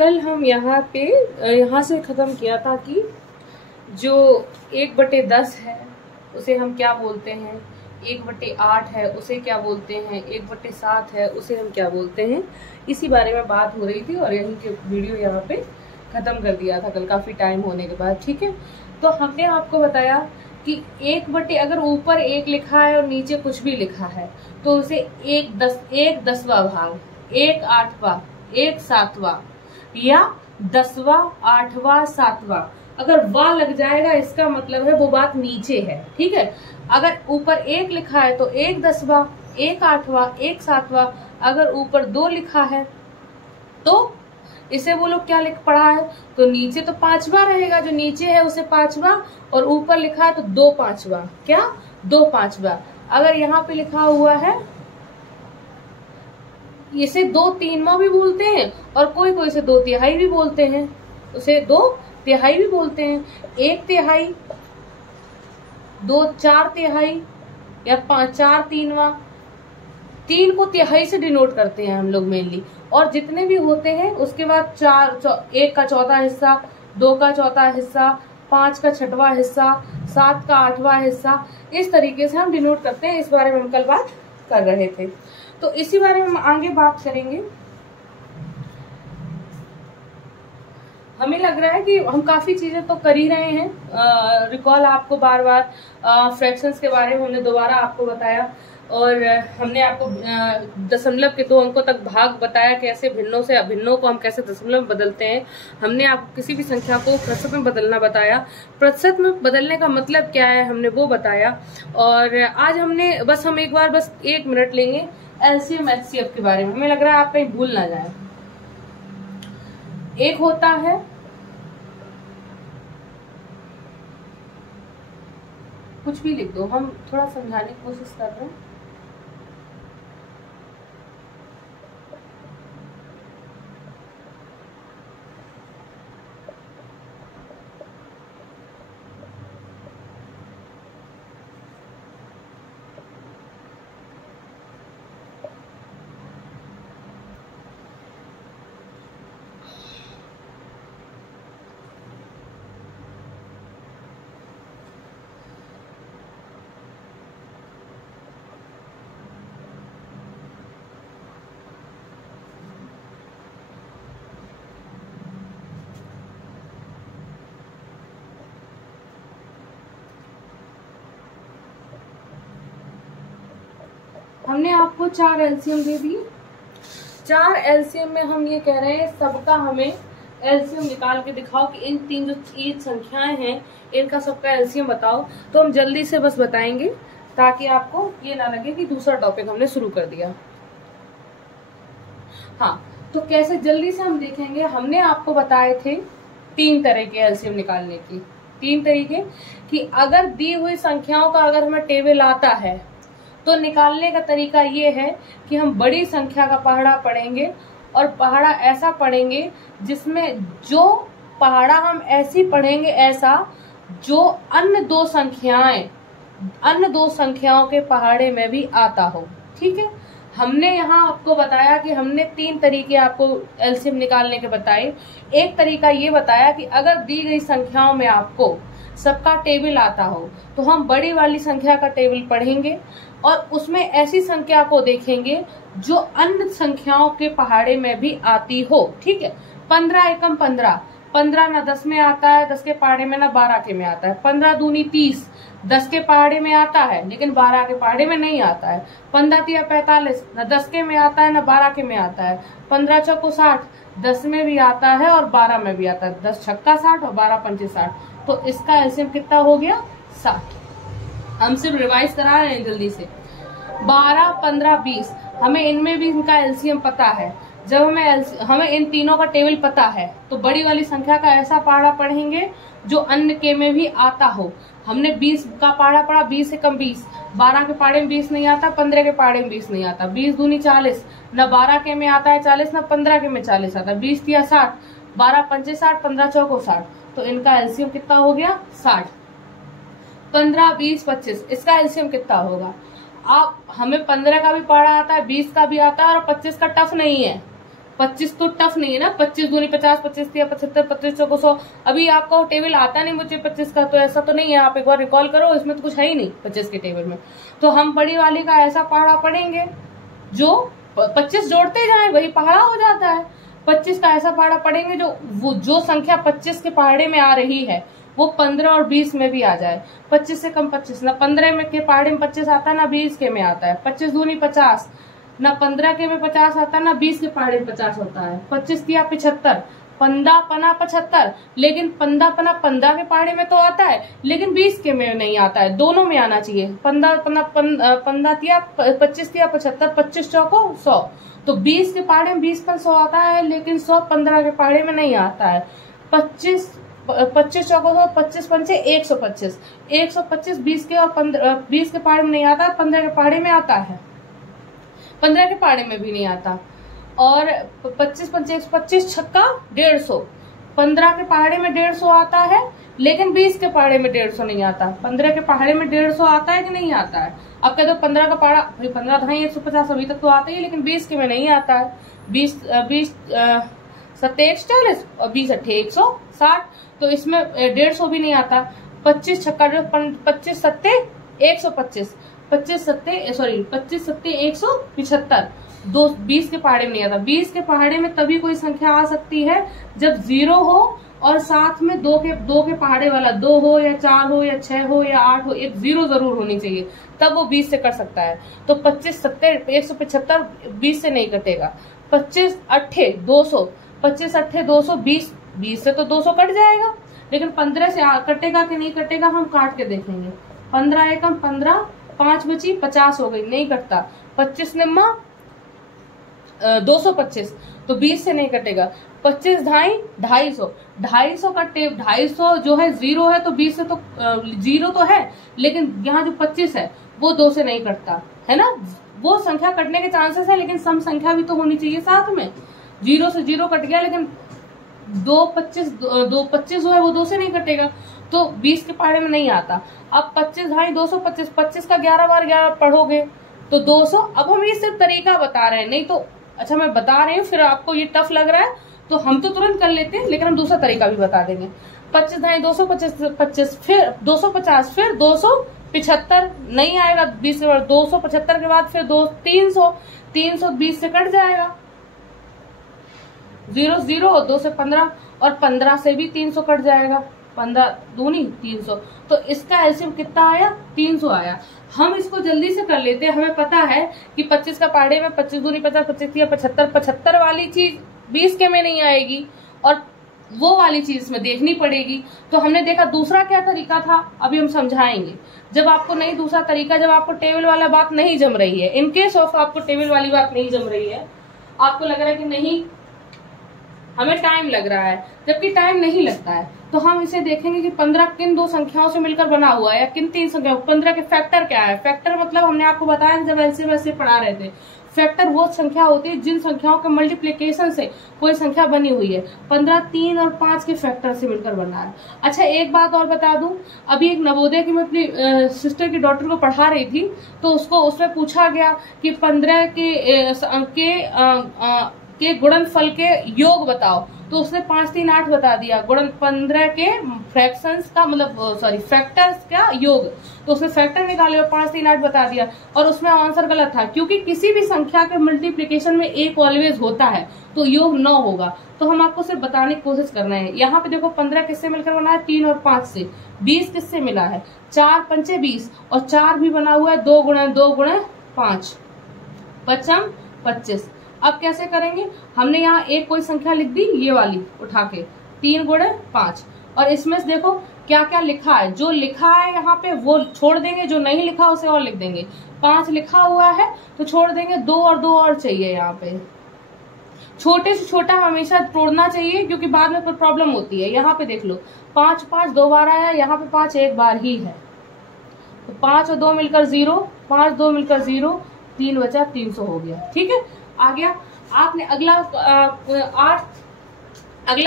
कल हम यहाँ से खत्म किया था कि जो 1/10 है उसे हम क्या बोलते हैं, 1/8 है उसे क्या बोलते हैं, 1/7 है उसे हम क्या बोलते हैं, इसी बारे में बात हो रही थी। और यही के वीडियो यहाँ पे खत्म कर दिया था कल काफी टाइम होने के बाद। ठीक है, तो हमने आपको बताया कि अगर ऊपर 1 लिखा है और नीचे कुछ भी लिखा है तो उसे 1/10वां भाग, 1/8वां, 1/7वां या 10वां, 8वां, 7वां अगर वां लग जाएगा इसका मतलब है वो बात नीचे है। ठीक है, अगर ऊपर 1 लिखा है तो 1/10वां, 1/8वां, 1/7वां। अगर ऊपर 2 लिखा है तो इसे वो लोग क्या लिख पढ़ा है, तो नीचे तो 5वां रहेगा, जो नीचे है उसे 5वां, और ऊपर लिखा है तो 2/5वां, क्या 2/5वां। अगर यहाँ पे लिखा हुआ है इसे 2/3वां भी बोलते हैं और कोई कोई इसे 2/3 भी बोलते हैं, उसे 2/3 भी बोलते हैं, 1/3, 4/3 या 4/3वां। 3 को तिहाई से डिनोट करते हैं हम लोग मेनली, और जितने भी होते हैं उसके बाद 1 का चौथा हिस्सा, 2 का चौथा हिस्सा, 5 का 6वां हिस्सा, 7 का 8वां हिस्सा, इस तरीके से हम डिनोट करते हैं। इस बारे में हम कल बात कर रहे थे, तो इसी बारे में हम आगे बात करेंगे। हमें लग रहा है कि हम काफी चीजें तो कर ही रहे हैं। रिकॉल आपको बार बार फ्रैक्शंस के बारे में हमने दोबारा आपको बताया, और हमने आपको दशमलव के 2 अंकों तक भाग बताया, कैसे भिन्नों से अभिन्नों को हम कैसे दशमलव में बदलते हैं। हमने आपको किसी भी संख्या को प्रतिशत में बदलना बताया, प्रतिशत में बदलने का मतलब क्या है हमने वो बताया। और आज हम एक बार 1 मिनट लेंगे एलसीएम एचसीएफ के बारे में। हमें लग रहा है आप कहीं भूल ना जाए। एक होता है कुछ भी लिख दो, हम थोड़ा समझाने की कोशिश कर रहे हैं। हमने आपको 4 एलसीएम दे दिए। 4 एलसीएम में हम ये कह रहे हैं सबका हमें एलसीएम निकाल के दिखाओ कि इन 3 जो चीज संख्याएं हैं इनका सबका एलसीएम बताओ। तो हम जल्दी से बस बताएंगे ताकि आपको ये ना लगे कि दूसरा टॉपिक हमने शुरू कर दिया। हाँ, तो कैसे जल्दी से हम देखेंगे। हमने आपको बताए थे 3 तरह के एलसीएम निकालने की, 3 तरीके कि अगर दी हुई संख्याओं का अगर हमें टेबल आता है तो निकालने का तरीका ये है कि हम बड़ी संख्या का पहाड़ा पढ़ेंगे, और पहाड़ा ऐसा पढ़ेंगे जिसमें जो पहाड़ा हम ऐसी पढ़ेंगे ऐसा जो अन्य दो संख्याओं के पहाड़े में भी आता हो। ठीक है, हमने यहाँ आपको बताया कि हमने 3 तरीके आपको एलसीएम निकालने के बताए। एक तरीका ये बताया कि अगर दी गई संख्याओं में आपको सबका टेबल आता हो तो हम बड़ी वाली संख्या का टेबल पढ़ेंगे और उसमें ऐसी संख्या को देखेंगे जो अन्य संख्याओं के पहाड़े में भी आती हो। ठीक है, 15 एकम 15, 15 ना 10 में आता है, 10 के पहाड़े में ना 12 के में आता है। 15 दूनी 30, 10 के पहाड़े में आता है लेकिन 12 के पहाड़े में नहीं आता है। 15 तिया 45, ना 10 के में आता है ना 12 के में आता है। 15 चौको 60, 10 में भी आता है और 12 में भी आता है। 10 छक्का 60 और 12 पंचे 60, तो इसका एलसीएम कितना हो गया 60। हम सिर्फ रिवाइज करा रहे हैं जल्दी से। 12, 15, 20 हमें इनमें भी इनका एलसीएम पता है। जब हमें इन तीनों का टेबल पता है तो बड़ी वाली संख्या का ऐसा पहाड़ा पढ़ेंगे जो अन्य के में भी आता हो। हमने 20 का पहाड़ा पढ़ा, 20 एकम 20, 12 के पहाड़े में 20 नहीं आता, 15 के पहाड़े में 20 नहीं आता। 20 दूनी 40, न 12 के में आता है 40, न 15 के में 40 आता है। 20 तिया 60, 12 पंचे 60, 15 चौको 60, तो इनका एलसीएम कितना हो गया 60। 15, 20, 25 इसका एलसीएम कितना होगा। आप हमें 15 का भी पढ़ा आता है, 20 का भी आता है और 25 का टफ नहीं है। 25 तो टफ नहीं है ना, 25 दूनी 50, 25 या 75, 25 चौको 100। अभी आपको टेबल आता नहीं मुझे 25 का, तो ऐसा तो नहीं है, आप एक बार रिकॉल करो, इसमें तो कुछ है ही नहीं 25 के टेबल में। तो हम बड़ी वाली का ऐसा पहाड़ा पढ़ेंगे जो 25 जोड़ते जाए वही पहाड़ा हो जाता है। 25 का ऐसा पहाड़ा पढ़ेंगे जो संख्या 25 के पहाड़े में आ रही है वो 15 और 20 में भी आ जाए। 25 से कम 25 ना 15 में के पहाड़े में 25 आता है ना 20 के में आता है। 25 दूनी 50 ना 15 के में 50 आता है ना 20 के पहाड़े में 50 होता है। 25 दिया 75, 15 पना 75, लेकिन 15 पना 15 के पहाड़े में तो आता है लेकिन 20 के में नहीं आता है, दोनों में आना चाहिए। 15 पना 15 दिया 25 दिया 75, 25 चौको 100, तो 20 के पहाड़े में 20 पर 100 आता है लेकिन 100 15 के पहाड़े में नहीं आता है। 25 चौको 100, 25 पंचे 125, 125 20 के और 20 के पहाड़े में नहीं आता, 15 के पहाड़े में आता है, 15 के पहाड़े में भी नहीं आता। और 25 पंचे 125 छक्का 150, 15 के पहाड़े में 150 आता है लेकिन 20 के पहाड़े में 150 नहीं आता। 15 के पहाड़े में 150 आता है कि नहीं आता है? अब कह दो 15 का पहाड़ा, 15 ढाई 150 अभी तक तो आता ही है लेकिन 20 के में नहीं आता है। 20 सत्ते 140 और 20 अट्ठे 160, तो इसमें 150 भी नहीं आता। 25 छक्का 25 सत्ते 125, 25 सत्ते 175, 20 के पहाड़े में नहीं आता। 20 के पहाड़े में तभी कोई संख्या आ सकती है जब 0 हो और साथ में दो के पहाड़े वाला 2 हो या 4 हो या 6 हो या 8 हो, एक 0 जरूर होनी चाहिए, तब वो 20 से कर सकता है। तो 25 सत्ते 175 20 से नहीं कटेगा। 25 अट्ठे 200, 25 अट्ठे 200, 20 से तो 200 कट जाएगा, लेकिन 15 से कटेगा कि नहीं कटेगा हम काट के देखेंगे। 15 एकम 15, 5 बची 50 हो गई, नहीं कटता। 25 निम्मा 225, तो 20 से नहीं कटेगा। 25 ढाई 250, 250 का टेप 250 जो है 0 है तो 20 से तो 0 तो है, लेकिन यहाँ जो 25 है वो 2 से नहीं कटता है ना। वो संख्या कटने के चांसेस है लेकिन सम संख्या भी तो होनी चाहिए साथ में। 0 से 0 कट गया लेकिन 25 जो है वो 2 से नहीं कटेगा, तो 20 के पहाड़े में नहीं आता। अब 25 ढाई 225, 25 का 11 बार 11 पढ़ोगे तो 200। अब हम ये सिर्फ तरीका बता रहे हैं, नहीं तो अच्छा मैं बता रही हूँ फिर आपको ये टफ लग रहा है तो हम तो तुरंत कर लेते हैं, लेकिन हम दूसरा तरीका भी बता देंगे। 25 ढाई 225, फिर 250, फिर 275 नहीं आएगा 20 से 275 के बाद फिर 300, 320 से कट जाएगा। 0 0 2 से 15 और 15 से भी 300 कट जाएगा। 15 दूनी 300, तो इसका एलसीएम कितना आया? 300 आया। हम इसको जल्दी से कर लेते हैं। हमें पता है कि 25 का पहाड़े में 25 दूनी 50, 25 या 75, 75 वाली चीज 20 के में नहीं आएगी और वो वाली चीज इसमें देखनी पड़ेगी। तो हमने देखा दूसरा क्या तरीका था, अभी हम समझाएंगे। जब आपको नहीं दूसरा तरीका, जब आपको टेबल वाला बात नहीं जम रही है, इन केस ऑफ आपको टेबल वाली बात नहीं जम रही है, आपको लग रहा है कि नहीं हमें टाइम लग रहा है, जबकि टाइम नहीं लगता है, तो हम इसे देखेंगे कि 15 किन दो संख्याओं से मिलकर बना हुआ है या किन तीन संख्याओं। 15 के फैक्टर क्या है? फैक्टर मतलब हमने आपको बताया जब एलसीएम वैसे पढ़ा रहे थे, फैक्टर वो संख्या होती है जिन संख्याओं के मल्टीप्लिकेशन से कोई संख्या बनी हुई है। 15 3 और 5 के फैक्टर से मिलकर बना है। अच्छा एक बात और बता दूं, अभी एक नवोदय की मैं अपनी सिस्टर की डॉटर को पढ़ा रही थी, तो उसको उसमें पूछा गया कि 15 के गुणनफल के योग बताओ, तो उसने 5 3 8 बता दिया। गुणन 15 के फ्रैक्शंस का मतलब फैक्टर्स का योग, तो उसने फैक्टर निकाले और 5 3 8 बता दिया, और उसमें आंसर गलत था क्योंकि किसी भी संख्या के मल्टीप्लिकेशन में एक ऑलवेज होता है तो योग 9 होगा। तो हम आपको सिर्फ बताने की कोशिश कर रहे हैं। यहाँ पे देखो 15 किससे मिलकर बना है? 3 और 5 से। 20 किससे मिला है? 4 पंचे 20 और 4 भी बना हुआ है 2 गुणा 5 पचम 25। अब कैसे करेंगे? हमने यहाँ एक कोई संख्या लिख दी, ये वाली उठा के 3 गुणे 5, और इसमें से देखो क्या क्या लिखा है। जो लिखा है यहाँ पे वो छोड़ देंगे, जो नहीं लिखा उसे और लिख देंगे। 5 लिखा हुआ है तो छोड़ देंगे, 2 और 2 और चाहिए। यहाँ पे छोटे से छोटा हमेशा तोड़ना चाहिए क्योंकि बाद में कोई प्रॉब्लम होती है। यहाँ पे देख लो 5 5 2 बार आया, यहाँ पे 5 एक बार ही है, तो 5 और 2 मिलकर 0, 5 2 मिलकर 0, 3 बचा 300 हो गया। ठीक है, आ गया। आपने अगला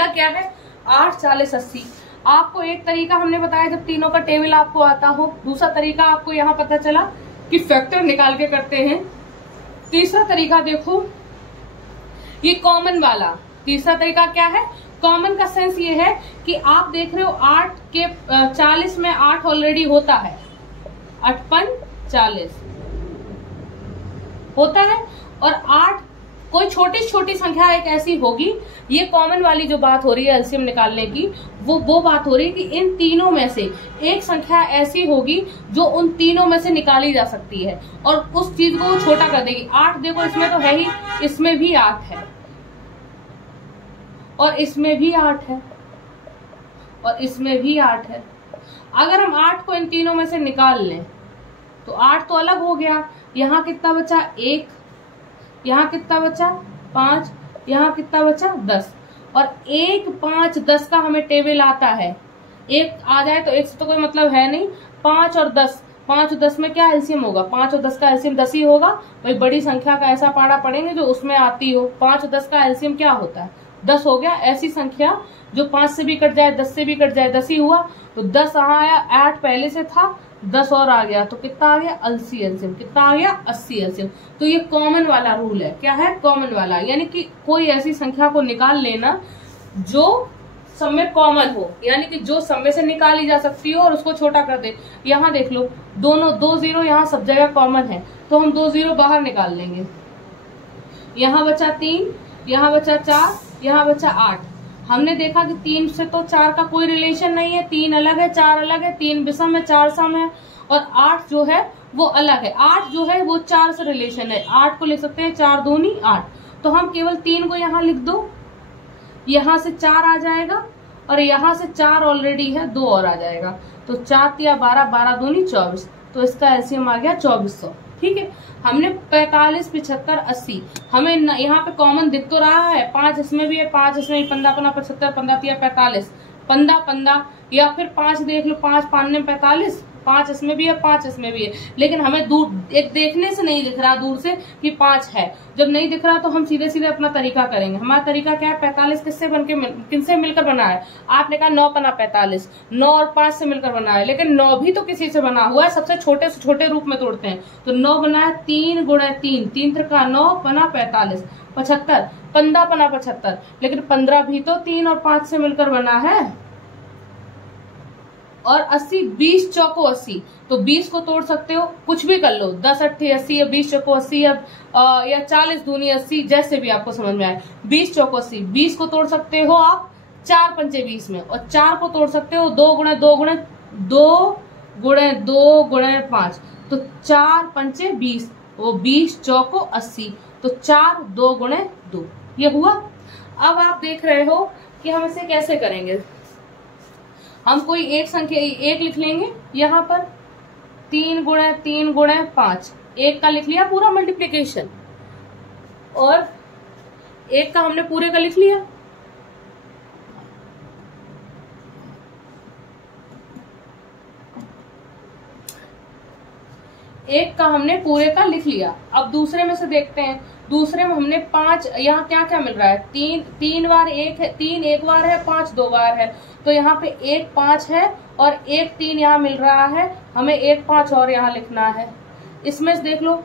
क्या है? 8 40 80। आपको एक तरीका हमने बताया जब तीनों का टेबल आपको आता हो, दूसरा तरीका आपको यहाँ पता चला कि फैक्टर निकाल के करते हैं। तीसरा तरीका देखो, ये कॉमन वाला तीसरा तरीका क्या है? कॉमन का सेंस ये है कि आप देख रहे हो 8 के 40 में 8 ऑलरेडी होता है, 8 40 होता है, और 8 कोई छोटी छोटी संख्या एक ऐसी होगी, ये कॉमन वाली जो बात हो रही है एलसीएम निकालने की, वो बात हो रही है कि इन तीनों में से एक संख्या ऐसी होगी जो उन तीनों में से निकाली जा सकती है और उस चीज को वो छोटा कर देगी। 8 देखो इसमें तो है ही, इसमें भी 8 है और इसमें भी 8 है और इसमें भी 8 है। अगर हम 8 को इन तीनों में से निकाल लें तो 8 तो अलग हो गया, यहाँ कितना बचा 1, यहाँ कितना बचा 5, यहाँ कितना बचा 10, और 1 5 10 का हमें टेबल आता है। 1 आ जाए तो 1 से तो कोई मतलब है नहीं। 5 और 10, 5 और 10 में क्या एलसीएम होगा? 5 और 10 का एलसीएम 10 ही होगा। भाई बड़ी संख्या का ऐसा पढ़ा पढ़ेंगे जो उसमें आती हो। 5 और 10 का एलसीएम क्या होता है? 10 हो गया। ऐसी संख्या जो 5 से भी कट जाए, 10 से भी कट जाए, 10 ही हुआ। तो 10 यहाँ आया, 8 पहले से था, 10 और आ गया, तो कितना आ गया? 80 एलसीएम। कितना आ गया? 80 एलसीएम। तो ये कॉमन वाला रूल है। क्या है? कॉमन वाला, यानी कि कोई ऐसी संख्या को निकाल लेना जो सब में कॉमन हो, यानी कि जो सब में से निकाली जा सकती हो और उसको छोटा कर दे। यहाँ देख लो, दोनों 2 0 यहाँ सब जगह कॉमन है, तो हम 2 0 बाहर निकाल लेंगे। यहाँ बचा 3, यहाँ बचा 4, यहाँ बचा 8। हमने देखा कि 3 से तो 4 का कोई रिलेशन नहीं है, 3 अलग है, 4 अलग है, 3 विषम है, 4 सम है, और 8 जो है वो अलग है। 8 जो है वो 4 से रिलेशन है। 8 को लिख सकते हैं 4 दूनी 8। तो हम केवल 3 को यहाँ लिख दो, यहाँ से 4 आ जाएगा, और यहाँ से 4 ऑलरेडी है, 2 और आ जाएगा। तो 4 या 12, 12 दूनी 24। तो इसका एलसीएम आ गया 2400। ठीक है, हमने 45 75 80 हमें यहाँ पे कॉमन दिख तो रहा है। 5 इसमें भी है, 5 इसमें भी, 15 15 75, 15 3 45, 15 15, या फिर 5 देख लो, 5 5 में 45, 5 इसमें भी है, 5 इसमें भी है। लेकिन हमें दूर एक देखने से नहीं दिख रहा दूर से कि 5 है। जब नहीं दिख रहा तो हम सीधे सीधे अपना तरीका करेंगे। हमारा तरीका क्या है? 45 किससे मिलकर बना है? आपने कहा 9 बना 45, 9 और 5 से मिलकर बना है, लेकिन 9 भी तो किसी से बना हुआ है। सबसे छोटे से छोटे रूप में तोड़ते हैं तो 9 बना है 3 गुणा 3, 3 त्रिका 9 बना 45, 75, 15 बना 75, लेकिन 15 भी तो 3 और 5 से मिलकर बना है। और 80, 20 चौको 80, तो 20 को तोड़ सकते हो, कुछ भी कर लो, 10 8 80 या 20 चौको 80 या 40 दूनी 80, जैसे भी आपको समझ में आए। 20 चौको 80, 20 को तोड़ सकते हो आप 4 पंचे 20 में, और 4 को तोड़ सकते हो 2 गुणे 2 गुणे 2 गुणे 2 गुणे 5, तो 4 पंचे 20, वो 20 चौको 80, तो 4 2 गुणे 2, ये हुआ। अब आप देख रहे हो कि हम इसे कैसे करेंगे। हम कोई एक संख्या एक लिख लेंगे, यहाँ पर 3 गुणे 5, एक का लिख लिया पूरा मल्टीप्लिकेशन, और एक का हमने पूरे का लिख लिया। एक का हमने पूरे का लिख लिया। अब दूसरे में से देखते हैं। दूसरे में हमने 5, यहाँ क्या क्या मिल रहा है? 3 बार 1 है, 3 एक बार है, 5 2 बार है, तो यहाँ पे 1 5 है और 1 3 यहाँ मिल रहा है। हमें 1 5 और यहाँ लिखना है। इसमें से देख लो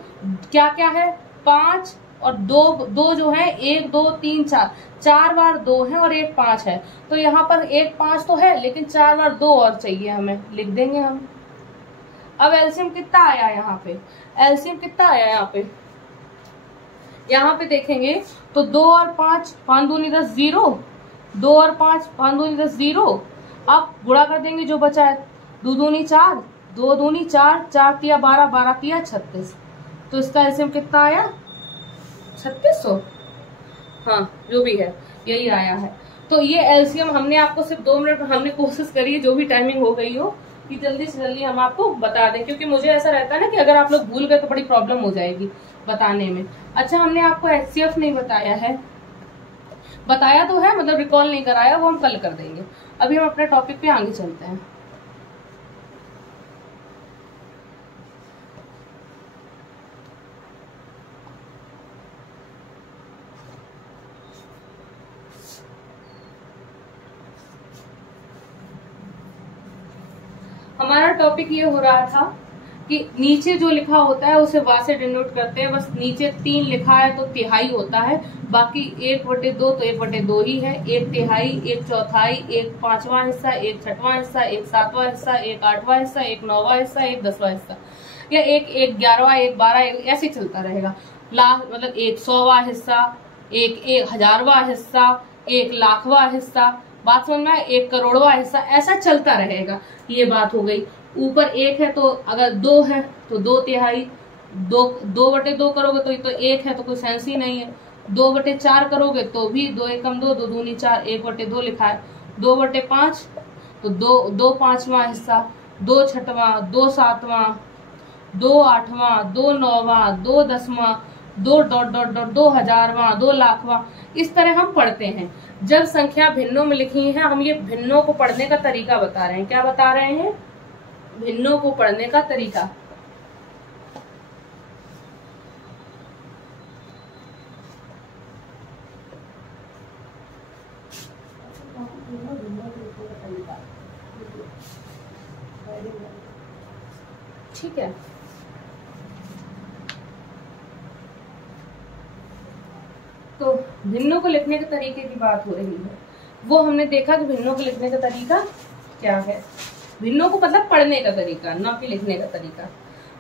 क्या क्या है? 5 और 2 जो है 1 2 3 4, 4 बार 2 है और 1 5 है, तो यहाँ पर 1 5 तो है, लेकिन 4 बार 2 और चाहिए हमें, लिख देंगे हम। अब एलसीएम कितना आया यहाँ पे? एलसीएम कितना आया यहाँ पे? यहाँ पे देखेंगे तो 2 और 5, 5 दूनी 10 0, 2 और 5, 5 दूनी 10 0। अब गुणा कर देंगे जो बचा है, 2 दूनी 4, 2 दूनी 4, 4 तिया 12, 12 तिया 36, तो इसका एलसीएम कितना आया? 3600। हाँ, जो भी है यही आया है। तो ये एलसीएम हमने आपको सिर्फ 2 मिनट हमने कोशिश करी है, जो भी टाइमिंग हो गई हो, कि जल्दी से जल्दी हम आपको बता दें, क्योंकि मुझे ऐसा रहता है ना कि अगर आप लोग भूल गए तो बड़ी प्रॉब्लम हो जाएगी बताने में। अच्छा, हमने आपको एचसीएफ नहीं बताया है, बताया तो है, मतलब रिकॉल नहीं कराया, वो हम कल कर देंगे। अभी हम अपने टॉपिक पे आगे चलते हैं। हमारा टॉपिक ये हो रहा था कि नीचे जो लिखा होता है उसे वा से डिनोट करते हैं, बस नीचे 3 लिखा है तो तिहाई होता है, बाकी 1/2 तो 1/2 ही है, 1/3, 1/4, 1/5वां हिस्सा, 1/6वां हिस्सा, 1/7वां हिस्सा, 1/8वां हिस्सा, 1/9वां हिस्सा, 1/10वां हिस्सा, या 1/11वां, 1/12, ऐसे चलता रहेगा। लाख मतलब 100वां हिस्सा, 1/1000वां हिस्सा, 1,00,000वां हिस्सा, बात समझ में, 1 करोड़वां हिस्सा, ऐसा चलता रहेगा। ये बात हो गई। ऊपर 1 है तो अगर 2 है तो 2/3, 2/2 करोगे तो 1 है तो कोई सेंस ही नहीं है। 2/4 करोगे तो भी 2 एकम 2, 2 दूनी 4, 1/2 लिखा है। 2/5 तो 2/5वां हिस्सा, 2/6वां, 2/7वां, 2/8वां, 2/9वां, 2/10वां, 2.2 हजारवां, 2,00,000वां, इस तरह हम पढ़ते हैं। जब संख्या भिन्नों में लिखी है, हम ये भिन्नों को पढ़ने का तरीका बता रहे हैं। क्या बता रहे हैं? भिन्नों को पढ़ने का तरीका। ठीक है, तो भिन्नों को लिखने के तरीके की बात हो रही है। वो हमने देखा कि भिन्नों को लिखने का तरीका क्या है। भिन्नों को मतलब पढ़ने का तरीका, ना कि लिखने का तरीका।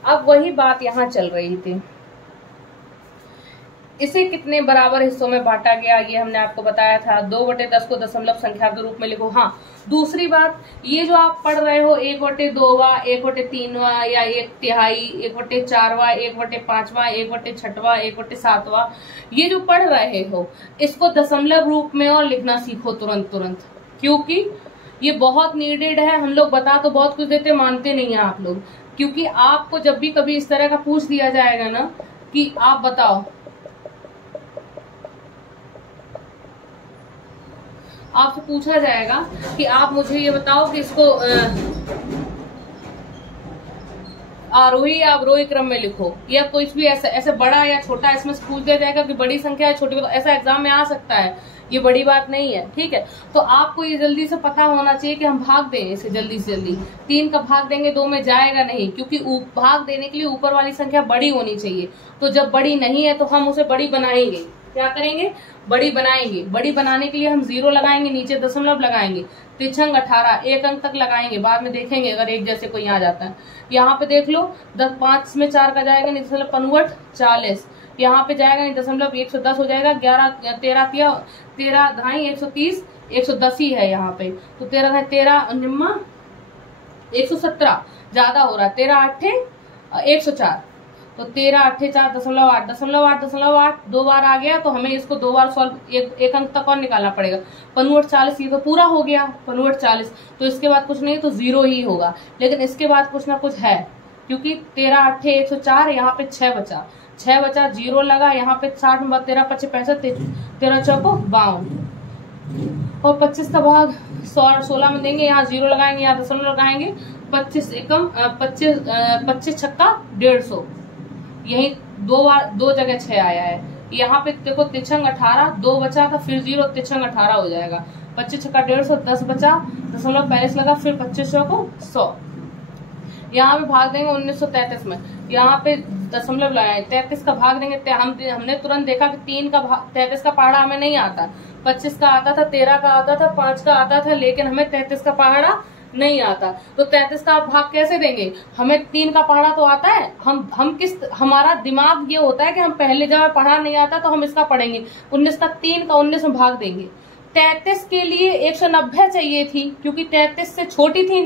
अब वही बात यहाँ चल रही थी। इसे कितने बराबर हिस्सों में बांटा गया, ये हमने आपको बताया था। 2/10 को दशमलव संख्या के रूप में लिखो। हाँ, दूसरी बात, ये जो आप पढ़ रहे हो 1/2वां, 1/3वां, या 1/3, 1/4वां, 1/5वां, 1/6वां, 1/7वां, ये जो पढ़ रहे हो, इसको दशमलव रूप में और लिखना सीखो तुरंत, क्योंकि ये बहुत नीडेड है। हम लोग बता तो बहुत कुछ देते, मानते नहीं है आप लोग। क्योंकि आपको जब भी कभी इस तरह का पूछ दिया जाएगा ना कि आप बताओ, आपसे पूछा जाएगा कि आप मुझे ये बताओ कि इसको आरोही या अवरोही क्रम में लिखो, या कोई भी ऐसे बड़ा या छोटा, इसमें पूछ दिया जाएगा कि बड़ी संख्या या छोटी, तो ऐसा एग्जाम में आ सकता है। ये बड़ी बात नहीं है, ठीक है। तो आपको ये जल्दी से पता होना चाहिए कि हम भाग दें इसे जल्दी से जल्दी। 3 का भाग देंगे 2 में जाएगा नहीं, क्योंकि भाग देने के लिए ऊपर वाली संख्या बड़ी होनी चाहिए। तो जब बड़ी नहीं है तो हम उसे बड़ी बनाएंगे। क्या करेंगे? बड़ी बनाएंगे। बड़ी बनाने के लिए हम 0 लगाएंगे, नीचे दशमलव लगाएंगे, तिरछंग 18, 1 अंक तक लगाएंगे, बाद में देखेंगे अगर एक जैसे कोई आ जाता है। यहाँ पे देख लो, 5 में 4 का जाएगा नहीं, दशमलव 55, 40, यहाँ पे जाएगा नहीं, दशमलव 110 हो जाएगा, 11, 13, 13 130, 110 ही है यहाँ पे। तो 13 13 निम्मा 117, ज्यादा हो रहा है, 13 8 104, तो 13 8 4 दशमलव 8 2 बार आ गया, तो हमें इसको 2 बार सॉल्व, एक अंक तक और निकालना पड़ेगा। 45 ये तो पूरा हो गया, 45, तो इसके बाद कुछ नहीं तो 0 ही होगा। लेकिन इसके बाद कुछ ना कुछ है, क्योंकि 13 8 104, यहाँ पे 6 बचा, 0 लगा, यहाँ पे 60 में 13 5 65, 13 चौको 52, और 25 का भाग 16 में देंगे, यहाँ 0 लगाएंगे, यहाँ दशमलव लगाएंगे, 25 एकम 25 छक्का 150, यही 2 बार 2 जगह 6 आया है। यहाँ पे देखो तिरछंग 18, 2 बचा था, फिर 0, तिरछंग 18 हो जाएगा, 25 छक्का 150, 10 बचा, दशमलव 42 लगा, फिर 25 को 100। यहाँ पे भाग देंगे 1933 में, यहाँ पे दशमलव लगाए, 33 का भाग देंगे। हमने तुरंत देखा कि 3 का भाग, 33 का पहाड़ा हमें नहीं आता, 25 का आता था, 13 का आता था, 5 का आता था, लेकिन हमें 33 का पहाड़ा नहीं आता। तो 33 का भाग कैसे देंगे? हमें 3 का पहाड़ा तो आता है, हमारा दिमाग ये होता है कि हम पहले जब पढ़ा नहीं आता तो हम इसका पढ़ेंगे। 19 का 3 का 19 में भाग देंगे। 33 के लिए 190 चाहिए थी, क्योंकि 33 से छोटी थी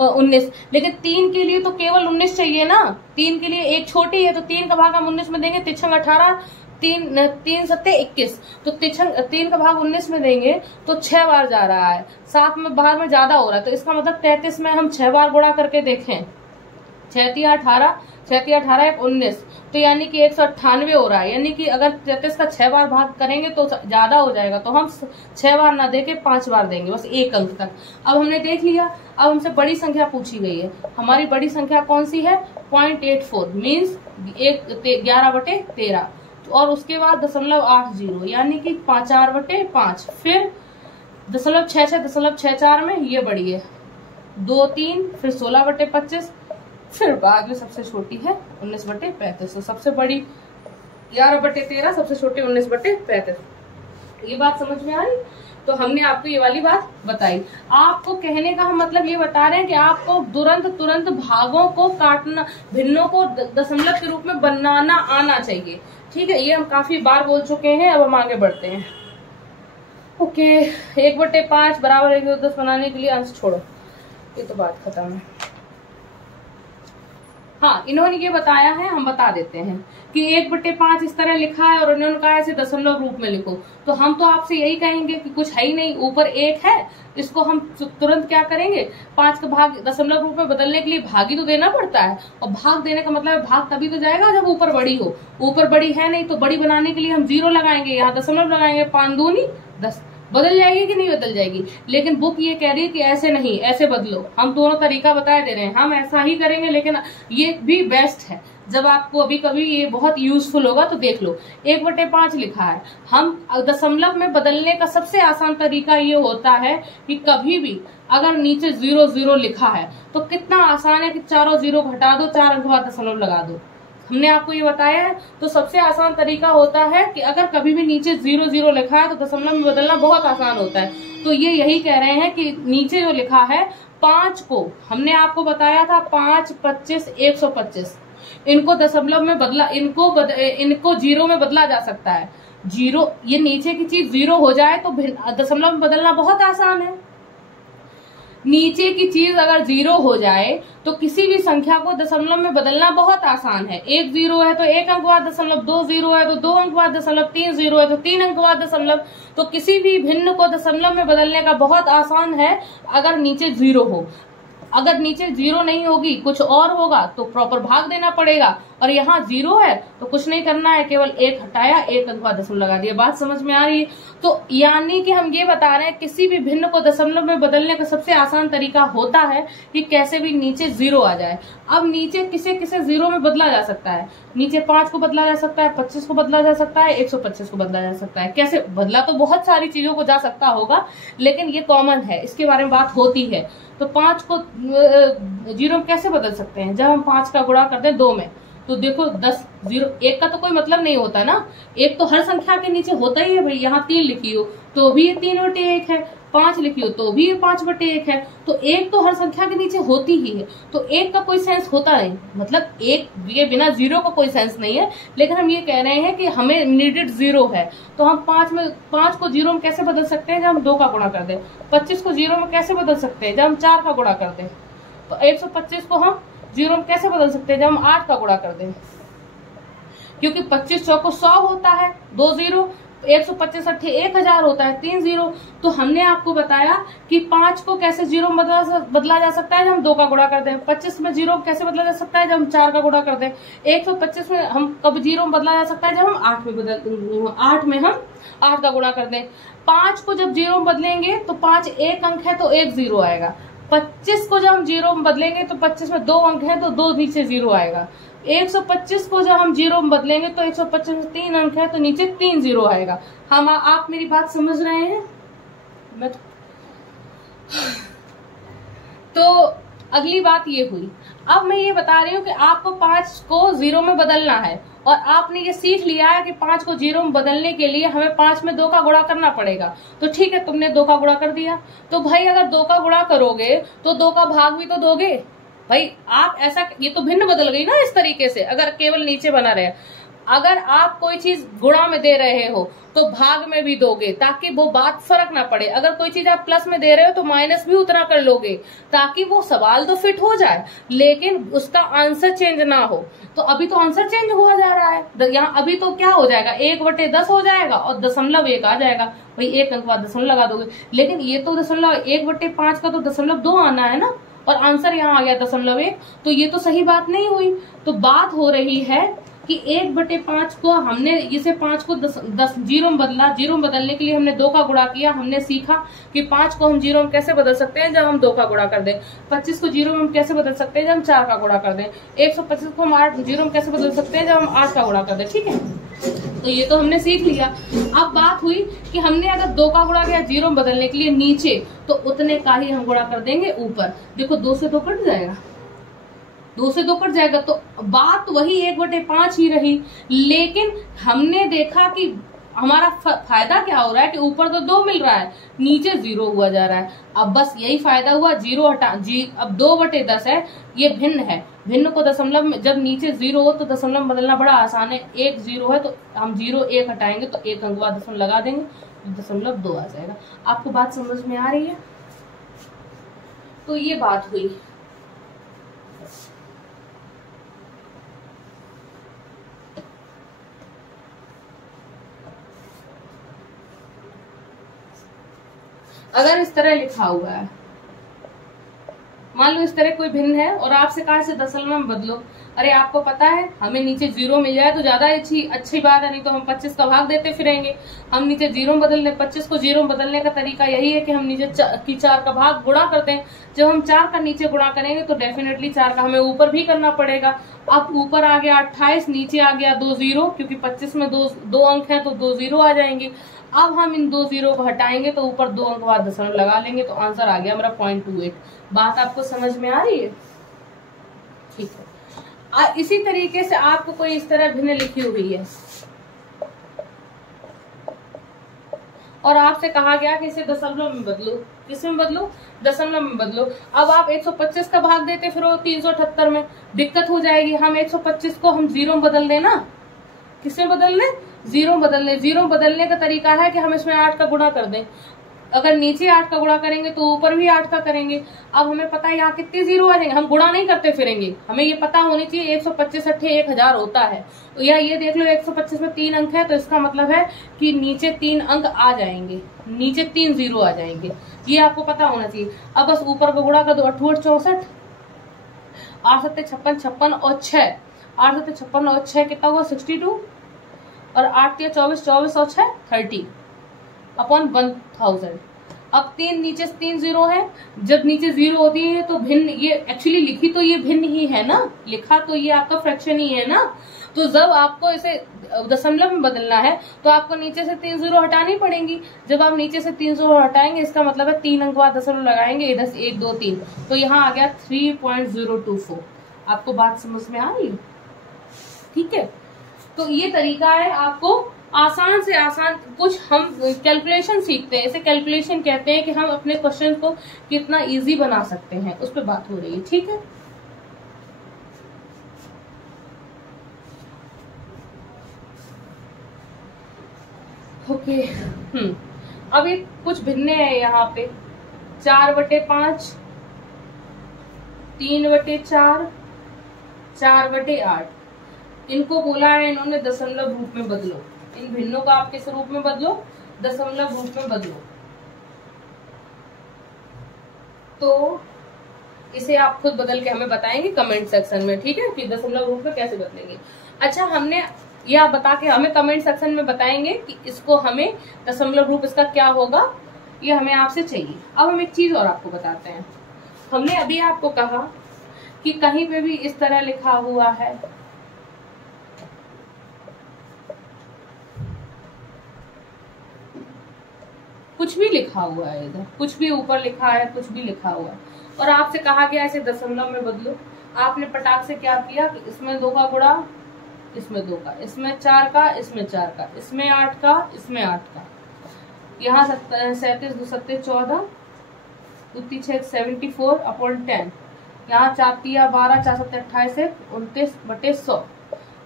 19, लेकिन 3 के लिए तो केवल 19 चाहिए ना, 3 के लिए एक छोटी है, तो 3 का भाग हम 19 में देंगे, तिरछंग 18, 3 सत्ते 21, तो 3 का भाग 19 में देंगे तो 6 बार जा रहा है, 7 में बाहर में ज्यादा हो रहा है, तो इसका मतलब 33 में हम 6 बार गुणा करके देखें, 6 18, 19, तो यानी कि 198 हो रहा है। यानी कि अगर 33 का 6 बार भाग करेंगे तो ज्यादा हो जाएगा, तो हम 6 बार ना देके 5 बार देंगे, बस 1 अंक तक। अब हमने देख लिया। अब हमसे बड़ी संख्या पूछी गई है। हमारी बड़ी संख्या कौन सी है? 0.84 मीन्स 11/13, और उसके बाद 0.80 यानी कि 4/5, फिर 0.66 0.64 में ये बड़ी है, 2 3, फिर 16/25, फिर बाद में सबसे छोटी है 19/35, तो सबसे बड़ी 11/13, सबसे छोटी 19/35। ये बात समझ में आ रही? तो हमने आपको ये वाली बात बताई। आपको कहने का हम मतलब ये बता रहे हैं कि आपको तुरंत भागों को काटना, भिन्नों को दशमलव के रूप में बनाना आना चाहिए। ठीक है, ये हम काफी बार बोल चुके हैं। अब हम आगे बढ़ते हैं। ओके, 1/5 बराबर 1/10 बनाने के लिए अंश छोड़ो, ये तो बात खत्म है। हाँ, इन्होंने ये बताया है, हम बता देते हैं कि 1/5 इस तरह लिखा है और इन्होंने कहा ऐसे दशमलव रूप में लिखो। तो हम तो आपसे यही कहेंगे कि कुछ है ही नहीं, ऊपर 1 है, इसको हम तुरंत क्या करेंगे, 5 का भाग दशमलव रूप में बदलने के लिए भाग ही तो देना पड़ता है। और भाग देने का मतलब भाग तभी तो जाएगा जब ऊपर बड़ी हो। ऊपर बड़ी है नहीं, तो बड़ी बनाने के लिए हम 0 लगाएंगे, यहाँ दशमलव लगाएंगे, 5 दूनी 10। बदल जाएगी कि नहीं बदल जाएगी? लेकिन बुक ये कह रही है कि ऐसे नहीं, ऐसे बदलो। हम दोनों तरीका बता दे रहे हैं, हम ऐसा ही करेंगे, लेकिन ये भी बेस्ट है। जब आपको अभी कभी ये बहुत यूजफुल होगा तो देख लो। 1/5 लिखा है, हम दशमलव में बदलने का सबसे आसान तरीका ये होता है कि कभी भी अगर नीचे 0 लिखा है तो कितना आसान है कि चारों 0 घटा दो, 4 अंक बाद दशमलव लगा दो। हमने आपको ये बताया है। तो सबसे आसान तरीका होता है कि अगर कभी भी नीचे 0 लिखा है तो दशमलव में बदलना बहुत आसान होता है। तो ये यही कह रहे हैं कि नीचे जो लिखा है 5 को हमने आपको बताया था 5, 25, 125, इनको दशमलव में बदला, इनको 0 में बदला जा सकता है। 0, ये नीचे की चीज 0 हो जाए तो दशमलव में बदलना बहुत आसान है। नीचे की चीज अगर 0 हो जाए तो किसी भी संख्या को दशमलव में बदलना बहुत आसान है। 1 0 है तो 1 अंक बाद दशमलव, 2 0 है तो 2 अंक बाद दशमलव, 3 0 है तो 3 अंक बाद दशमलव। तो किसी भी भिन्न को दशमलव में बदलने का बहुत आसान है अगर नीचे 0 हो। अगर नीचे 0 नहीं होगी, कुछ और होगा तो प्रॉपर भाग देना पड़ेगा। और यहाँ 0 है तो कुछ नहीं करना है, केवल 1 हटाया, 1 अंक बाद दशमलव लगा दिया। बात समझ में आ रही है? तो यानी कि हम ये बता रहे हैं किसी भी भिन्न को दशमलव में बदलने का सबसे आसान तरीका होता है कि कैसे भी नीचे 0 आ जाए। अब नीचे किसे 0 में बदला जा सकता है? नीचे 5 को बदला जा सकता है, 25 को बदला जा सकता है, 125 को बदला जा सकता है। कैसे बदला? तो बहुत सारी चीजों को जा सकता होगा, लेकिन ये कॉमन है, इसके बारे में बात होती है। तो 5 को 0 में कैसे बदल सकते हैं? जब हम 5 का गुणा करते हैं 2 में, तो देखो 10 0 1 का तो कोई मतलब नहीं होता ना। 1 तो हर संख्या के नीचे होता ही है भाई। यहाँ 3 लिखी हो तो भी ये 3/1 है, 5 लिखी हो तो भी ये 5/1 है। तो 1 तो हर संख्या के नीचे होती ही है। तो 1 का कोई सेंस होता नहीं, मतलब 1 ये बिना 0 का कोई सेंस नहीं है। लेकिन हम ये कह रहे हैं कि हमें नीडेड 0 है। तो हम 5 को 0 में कैसे बदल सकते हैं? जब हम 2 का गुणा कर दें। 25 को 0 में कैसे बदल सकते हैं? जब हम 4 का गुणा कर दें। तो 125 को हम 0 में कैसे बदल सकते हैं? जब हम 8 का गुणा कर दें। क्योंकि 25 चौको 100 होता है, 2 0, 125 अट्ठे 1000 होता है, 3 0। तो हमने आपको बताया कि 5 को कैसे 0 में बदला जा सकता है जब हम 2 का गुणा कर दें। 25 में 0 कैसे बदला जा सकता है? जब हम 4 का गुणा कर दें। 125 में हम कब 0 में बदला जा सकता है? जब हम 8 में हम 8 का गुणा कर दें। 5 को जब 0 में बदलेंगे तो 5 1 अंक है तो 1 0 आएगा। 25 को जब हम 0 में बदलेंगे तो 25 में 2 अंक है तो 2 नीचे 0 आएगा। 125 को जब हम 0 में बदलेंगे तो 125 में 3 अंक है तो नीचे 3 0 आएगा। हम आप मेरी बात समझ रहे हैं? मैं तो अगली बात ये हुई। अब मैं ये बता रही हूँ कि आपको 5 को 0 में बदलना है और आपने ये सीख लिया है कि 5 को 0 में बदलने के लिए हमें 5 में 2 का गुणा करना पड़ेगा। तो ठीक है, तुमने 2 का गुणा कर दिया। तो भाई अगर 2 का गुणा करोगे तो 2 का भाग भी तो दोगे भाई। आप ऐसा, ये तो भिन्न बदल गई ना इस तरीके से, अगर केवल नीचे बना रहे। अगर आप कोई चीज गुणा में दे रहे हो तो भाग में भी दोगे, ताकि वो बात फर्क ना पड़े। अगर कोई चीज आप प्लस में दे रहे हो तो माइनस भी उतना कर लोगे, ताकि वो सवाल तो फिट हो जाए लेकिन उसका आंसर चेंज ना हो। तो अभी तो आंसर चेंज हुआ जा रहा है यहाँ। अभी तो क्या हो जाएगा? 1/10 हो जाएगा और 0.1 आ जाएगा भाई। 1 अंक बाद दशमलव लगा दोगे। लेकिन ये तो 1/5 का तो 0.2 आना है ना, और आंसर यहाँ आ गया 0.1। तो ये तो सही बात नहीं हुई। तो बात हो रही है कि 1/5 को हमने इसे 5 को 0 में बदला। 0 में बदलने के लिए हमने 2 का गुणा किया। हमने सीखा कि 5 को हम 0 में कैसे बदल सकते हैं जब हम 2 का गुणा कर दें। 25 को 0 में हम कैसे बदल सकते हैं जब हम 4 का गुणा कर दें। 125 को हम 0 में कैसे बदल सकते हैं जब हम 8 का गुणा कर दें। ठीक है, तो ये तो हमने सीख लिया। अब बात हुई कि हमने अगर 2 का गुणा किया 0 में बदलने के लिए नीचे, तो उतने का ही हम गुणा कर देंगे ऊपर। देखो 2 से 2 कट जाएगा, 2 से 2 कट जाएगा, तो बात तो वही 1/5 ही रही। लेकिन हमने देखा कि हमारा फायदा क्या हो रहा है कि ऊपर तो 2 मिल रहा है, नीचे 0 हुआ जा रहा है। अब बस यही फायदा हुआ, 0 हटा अब 2/10 है, ये भिन्न है। भिन्न को दशमलव में, जब नीचे 0 हो तो दशमलव में बदलना बड़ा आसान है। 1 0 है तो हम 0 1 हटाएंगे तो 1 अंक बाद दशमलव लगा देंगे, 0.2 आ जाएगा। आपको बात समझ में आ रही है? तो ये बात हुई। अगर इस तरह लिखा हुआ है, मान लो इस तरह कोई भिन्न है और आपसे कहा इसे दशमलव में बदलो, अरे आपको पता है हमें नीचे 0 मिल जाए तो ज्यादा अच्छी बात है, नहीं तो हम 25 का भाग देते फिरेंगे। हम नीचे 0 में बदल ले, 25 को 0 में बदलने का तरीका यही है कि हम नीचे 4 का भाग गुणा करते हैं। जब हम 4 का नीचे गुणा करेंगे तो डेफिनेटली 4 का हमें ऊपर भी करना पड़ेगा। अब ऊपर आ गया 28, नीचे आ गया 2 0, क्योंकि 25 में 2 अंक है तो 2 0 आ जाएंगे। अब हम इन 2 0 को हटाएंगे तो ऊपर 2 अंक बाद दशमलव लगा लेंगे, तो आंसर आ गया हमारा 0.28। बात आपको समझ में आ रही है? ठीक है। इसी तरीके से आपको कोई इस तरह भिन्न लिखी हुई है और आपसे कहा गया कि इसे दशमलव में बदलो। किसमें बदलो? दशमलव में बदलो। अब आप 125 का भाग देते फिर वो 378 में, दिक्कत हो जाएगी। हम 125 को हम 0 में बदल देना। किसमें बदल दें? 0 में बदल दें। 0 में बदलने का तरीका है कि हम इसमें 8 का गुणा कर दें। अगर नीचे 8 का गुणा करेंगे तो ऊपर भी 8 का करेंगे। अब हमें पता है यहाँ कितने 0 आ जाएंगे, हम गुणा नहीं करते फिरेंगे, हमें ये पता होनी चाहिए 125 अट्ठे 1000 होता है। तो ये देख लो 125 में 3 अंक है, तो इसका मतलब है कि नीचे 3 अंक आ जाएंगे, नीचे 3 0 आ जाएंगे, ये आपको पता होना चाहिए। अब बस ऊपर का गुणा कर दो, 8 64, 8 7 56, 56 और 6, 8 7 56 और 6 कितना हुआ? 62, और 8 3 24, 24 और 6 30 अपॉन 1000। अब 3 नीचे 3 0 है, जब नीचे 0 होती है तो भिन्न, ये एक्चुअली लिखी तो ये भिन्न ही है ना, लिखा तो ये आपका फ्रैक्शन ही है ना। तो जब आपको इसे दशमलव में बदलना है तो आपको नीचे से 3 0 हटानी पड़ेंगी। जब आप नीचे से 3 0 हटाएंगे इसका मतलब है 3 अंक बाद दशमलव लगाएंगे, इधर 1 2 3, तो यहाँ आ गया 3.024। आपको बात समझ में आ रही है? ठीक है। तो ये तरीका है, आपको आसान से आसान कुछ हम कैलकुलेशन सीखते हैं, इसे कैलकुलेशन कहते हैं कि हम अपने क्वेश्चन को कितना इजी बना सकते हैं, उस पर बात हो रही है। ठीक है। ओके। अब ये कुछ भिन्न है यहाँ पे, 4/5, 3/4, 4/8। इनको बोला है इन्होंने दशमलव रूप में बदलो। इन भिन्नों का आप किस रूप में बदलो? दशमलव रूप में बदलो। तो इसे आप खुद बदल के हमें बताएंगे कमेंट सेक्शन में, ठीक है, कि दशमलव रूप में कैसे बदलेंगे। अच्छा, हमने यह बता के हमें कमेंट सेक्शन में बताएंगे कि इसको हमें दशमलव रूप इसका क्या होगा, ये हमें आपसे चाहिए। अब हम एक चीज और आपको बताते हैं। हमने अभी आपको कहा कि कहीं पे भी इस तरह लिखा हुआ है, कुछ भी लिखा हुआ है, इधर कुछ भी ऊपर लिखा है, कुछ भी लिखा हुआ है, और आपसे कहा गया इसे दशमलव में बदलो। आपने पटाख से क्या किया कि इसमें 2 का गुणा, इसमें 2 का, इसमें 4 का, इसमें 4 का, इसमें 8 का, इसमें 8 का, यहाँ 37 2 7 14, 2 6 74 अपॉन 10, यहाँ 4 3 12, 4 7 28 29/100।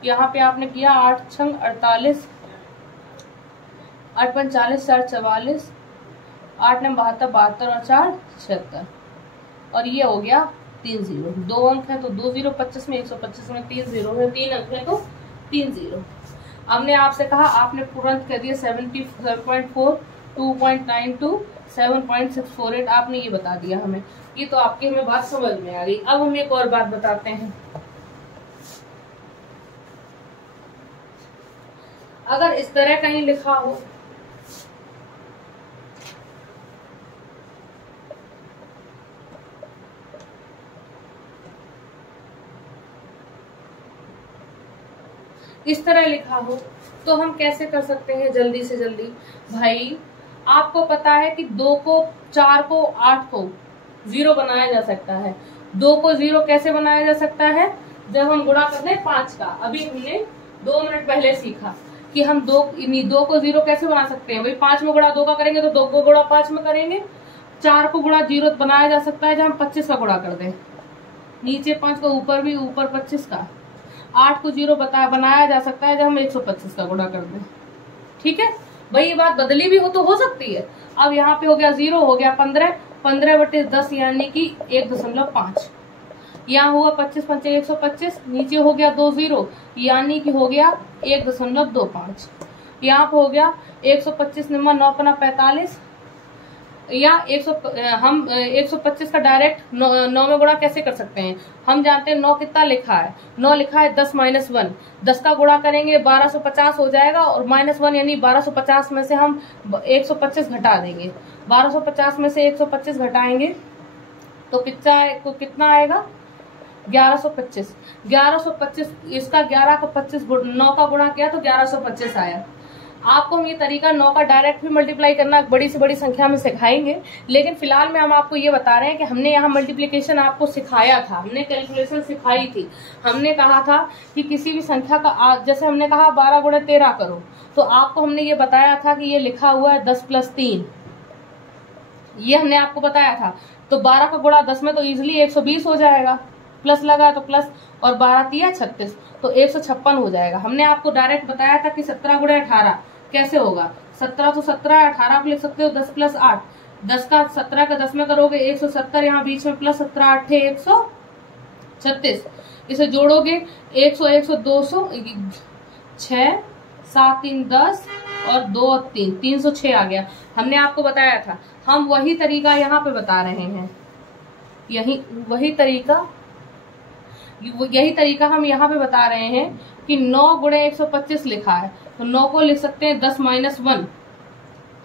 यहाँ पे आपने किया 8 6 48, 8 5 40, 4 44, 8 9 72, 72 और 4 76, और ये हो गया 3 0। 2 अंक है तो 2 0, 25 में 125 में 3 0 है, 3 अंक है तो 3 0। हमने आपसे कहा, आपने तुरंत कह दिया 77.4, 2.92, 7.648, आपने ये बता दिया हमें। ये तो आपकी हमें बात समझ में आ गई। अब हम एक और बात बताते हैं। अगर इस तरह कहीं लिखा हो, इस तरह लिखा हो, तो हम कैसे कर सकते हैं जल्दी से जल्दी? भाई आपको पता है कि 2 को 4 को 8 को 0 बनाया जा सकता है, 2 को 0 कैसे बनाया जा सकता है, जब हम गुणा करते हैं 5 का। अभी हमने 2 मिनट पहले सीखा कि हम 2 को 0 कैसे बना सकते हैं। भाई 5 में गुणा 2 का करेंगे तो 2 को गुणा 5 में करेंगे। 4 को गुणा 0 बनाया जा सकता है जब हम 25 का गुणा कर दें, नीचे 5 का ऊपर भी ऊपर 25 का। 8 को 0 बनाया जा सकता है जब हम 125 का गुणा कर दें। ठीक है भाई, ये बात बदली भी हो सकती है। अब यहाँ पे हो गया 0, हो गया 15, 15/10 यानी कि 1.5। यहाँ हुआ 25 पंचे 125, नीचे हो गया 2 0 यानी कि हो गया 1.25। यहाँ पे हो गया 125 नंबर 9 पना 45, या 125 का डायरेक्ट 9 में गुणा कैसे कर सकते हैं। हम जानते हैं 9 कितना लिखा है, 9 लिखा है 10 - 1। 10 का गुणा करेंगे 1250 हो जाएगा, और -1 यानी 1250 में से हम 125 घटा देंगे। 1250 में से 125 घटाएंगे तो कितना आएगा 1125। 1125 इसका 11 का 25 9 का गुणा किया तो 1125 आया। आपको हम ये तरीका 9 का डायरेक्ट भी मल्टीप्लाई करना बड़ी से बड़ी संख्या में सिखाएंगे, लेकिन फिलहाल में हम आपको ये बता रहे हैं कि हमने यहाँ मल्टीप्लिकेशन आपको सिखाया था, हमने कैलकुलेशन सिखाई थी। हमने कहा था कि किसी भी संख्या का जैसे हमने कहा 12 गुणा 13 करो, तो आपको हमने ये बताया था कि ये लिखा हुआ है 10 + 3, ये हमने आपको बताया था। तो 12 का गुणा 10 में तो इजिली 120 हो जाएगा, प्लस लगा तो प्लस, और 12 × 3 = 36 तो 156 हो जाएगा। हमने आपको डायरेक्ट बताया था कि 17 गुणा 18 कैसे होगा। 17 तो 17, 18 को लिख सकते हो 10 + 8, 10 का 17 का 10 में करोगे 170, यहाँ बीच में प्लस 17 8 136, इसे जोड़ोगे 100 100 200 6 7 3 10 और 2 और 3 306 आ गया। हमने आपको बताया था, हम वही तरीका यहाँ पे बता रहे हैं, यही तरीका हम यहाँ पे बता रहे हैं कि 9 गुणे 125 लिखा है, तो 9 को लिख सकते हैं 10 - 1,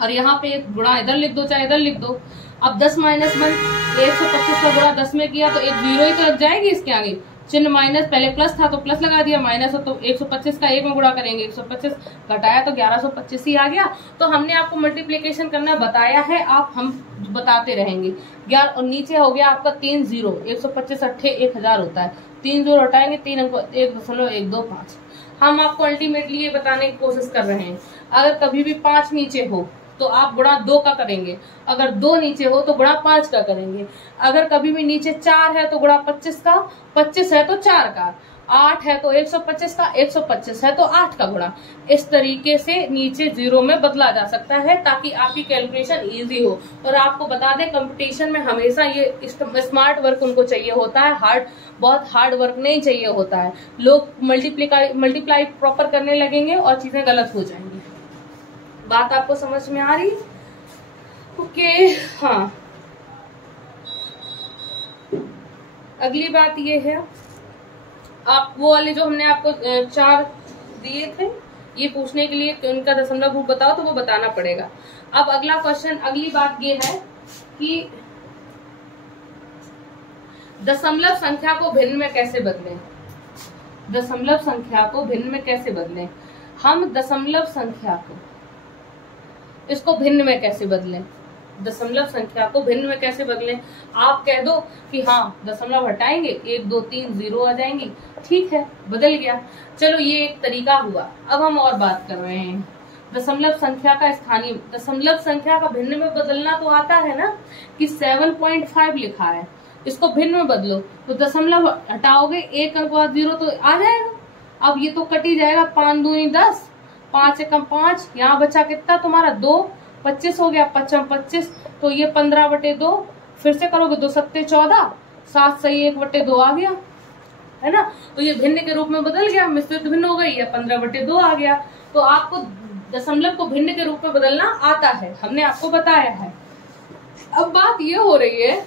और यहाँ पे एक गुणा इधर लिख दो चाहे इधर लिख दो। अब 10 - 1 125 का गुणा 10 में किया तो एक 0 ही तो लग जाएगी इसके आगे, चिन्ह माइनस, पहले प्लस था तो प्लस लगा दिया, माइनस हो तो 125 का 1 में गुणा करेंगे, 125 घटाया तो 1125 ही आ गया। तो हमने आपको मल्टीप्लिकेशन करना बताया है, हम बताते रहेंगे। 11 और नीचे हो गया आपका 3 0, 125 8 1000 होता है, 3 0 हटाएंगे 3 अंक 1.125। हम आपको अल्टीमेटली ये बताने की कोशिश कर रहे हैं, अगर कभी भी 5 नीचे हो तो आप गुणा 2 का करेंगे, अगर 2 नीचे हो तो गुणा 5 का करेंगे, अगर कभी भी नीचे 4 है तो गुणा 25 का, 25 है तो 4 का, 8 है तो 125 का, 125 है तो 8 का गुणा। इस तरीके से नीचे 0 में बदला जा सकता है ताकि आपकी कैलकुलेशन इजी हो। और आपको बता दें कंपटीशन में हमेशा ये स्मार्ट वर्क उनको चाहिए होता है, बहुत हार्ड वर्क नहीं चाहिए होता है। लोग मल्टीप्लाई प्रॉपर करने लगेंगे और चीजें गलत हो जाएंगी। बात आपको समझ में आ रही? ओके, हाँ। अगली बात ये है, आप वो वाले जो हमने आपको 4 दिए थे, ये पूछने के लिए कि उनका दशमलव रूप बताओ, तो वो बताना पड़ेगा। अब अगला क्वेश्चन, अगली बात ये है कि दशमलव संख्या को भिन्न में कैसे बदलें। दशमलव संख्या को भिन्न में कैसे बदलें? हम दशमलव संख्या को इसको भिन्न में कैसे बदलें? दशमलव संख्या को भिन्न में कैसे बदलें? आप कह दो कि हाँ दशमलव हटाएंगे 1 2 3 0 आ जाएंगी, ठीक है, बदल गया। चलो ये एक तरीका हुआ। अब हम और बात कर रहे हैं दशमलव संख्या का स्थानीय, दशमलव संख्या का भिन्न में बदलना तो आता है ना, कि 7.5 लिखा है, इसको भिन्न में बदलो तो दशमलव हटाओगे 1 अंक बाद 0 तो आ जाएगा। अब ये तो कट ही जाएगा, 5 दूनी 10, 5 एकम 5, यहाँ बचा कितना तुम्हारा 2, 25 हो गया, 5 25, तो ये 15/2, फिर से करोगे 2 7 14, 7 सही 1/2 आ गया, है ना। तो ये भिन्न के रूप में बदल गया, मिश्रित भिन्न हो गई है, 15/2 आ गया। तो आपको दशमलव को भिन्न के रूप में बदलना आता है, हमने आपको बताया है। अब बात ये हो रही है,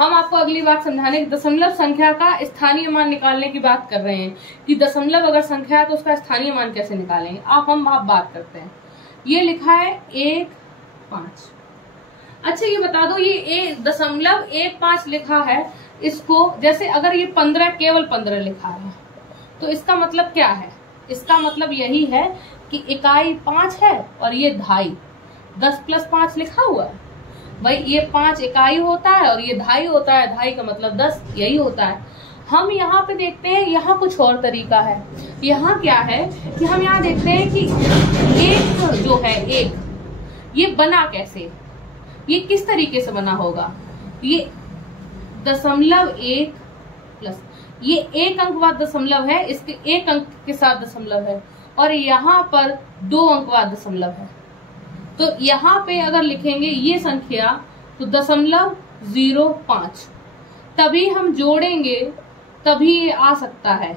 हम आपको अगली बात समझाने की दशमलव संख्या का स्थानीय मान निकालने की बात कर रहे हैं कि दशमलव अगर संख्या है तो उसका स्थानीय मान कैसे निकालेंगे। हम बात करते हैं। ये लिखा है 1 5। अच्छा ये बता दो, ये 1.15 लिखा है, इसको जैसे अगर ये 15 केवल 15 लिखा है तो इसका मतलब क्या है? इसका मतलब यही है कि इकाई 5 है और ये 2.5, 10 + 5 लिखा हुआ है। भाई ये 5 इकाई होता है और ये ढाई होता है, ढाई का मतलब 10, यही होता है। हम यहाँ पे देखते हैं, यहाँ कुछ और तरीका है। यहाँ क्या है कि हम यहाँ देखते हैं कि एक जो है एक, ये बना कैसे, ये किस तरीके से बना होगा। ये 0.1 प्लस ये एक अंक बाद दशमलव है, इसके एक अंक के साथ दशमलव है, और यहाँ पर 2 अंक बाद दशमलव है। तो यहाँ पे अगर लिखेंगे ये संख्या तो 0.05, तभी हम जोड़ेंगे तभी ये आ सकता है,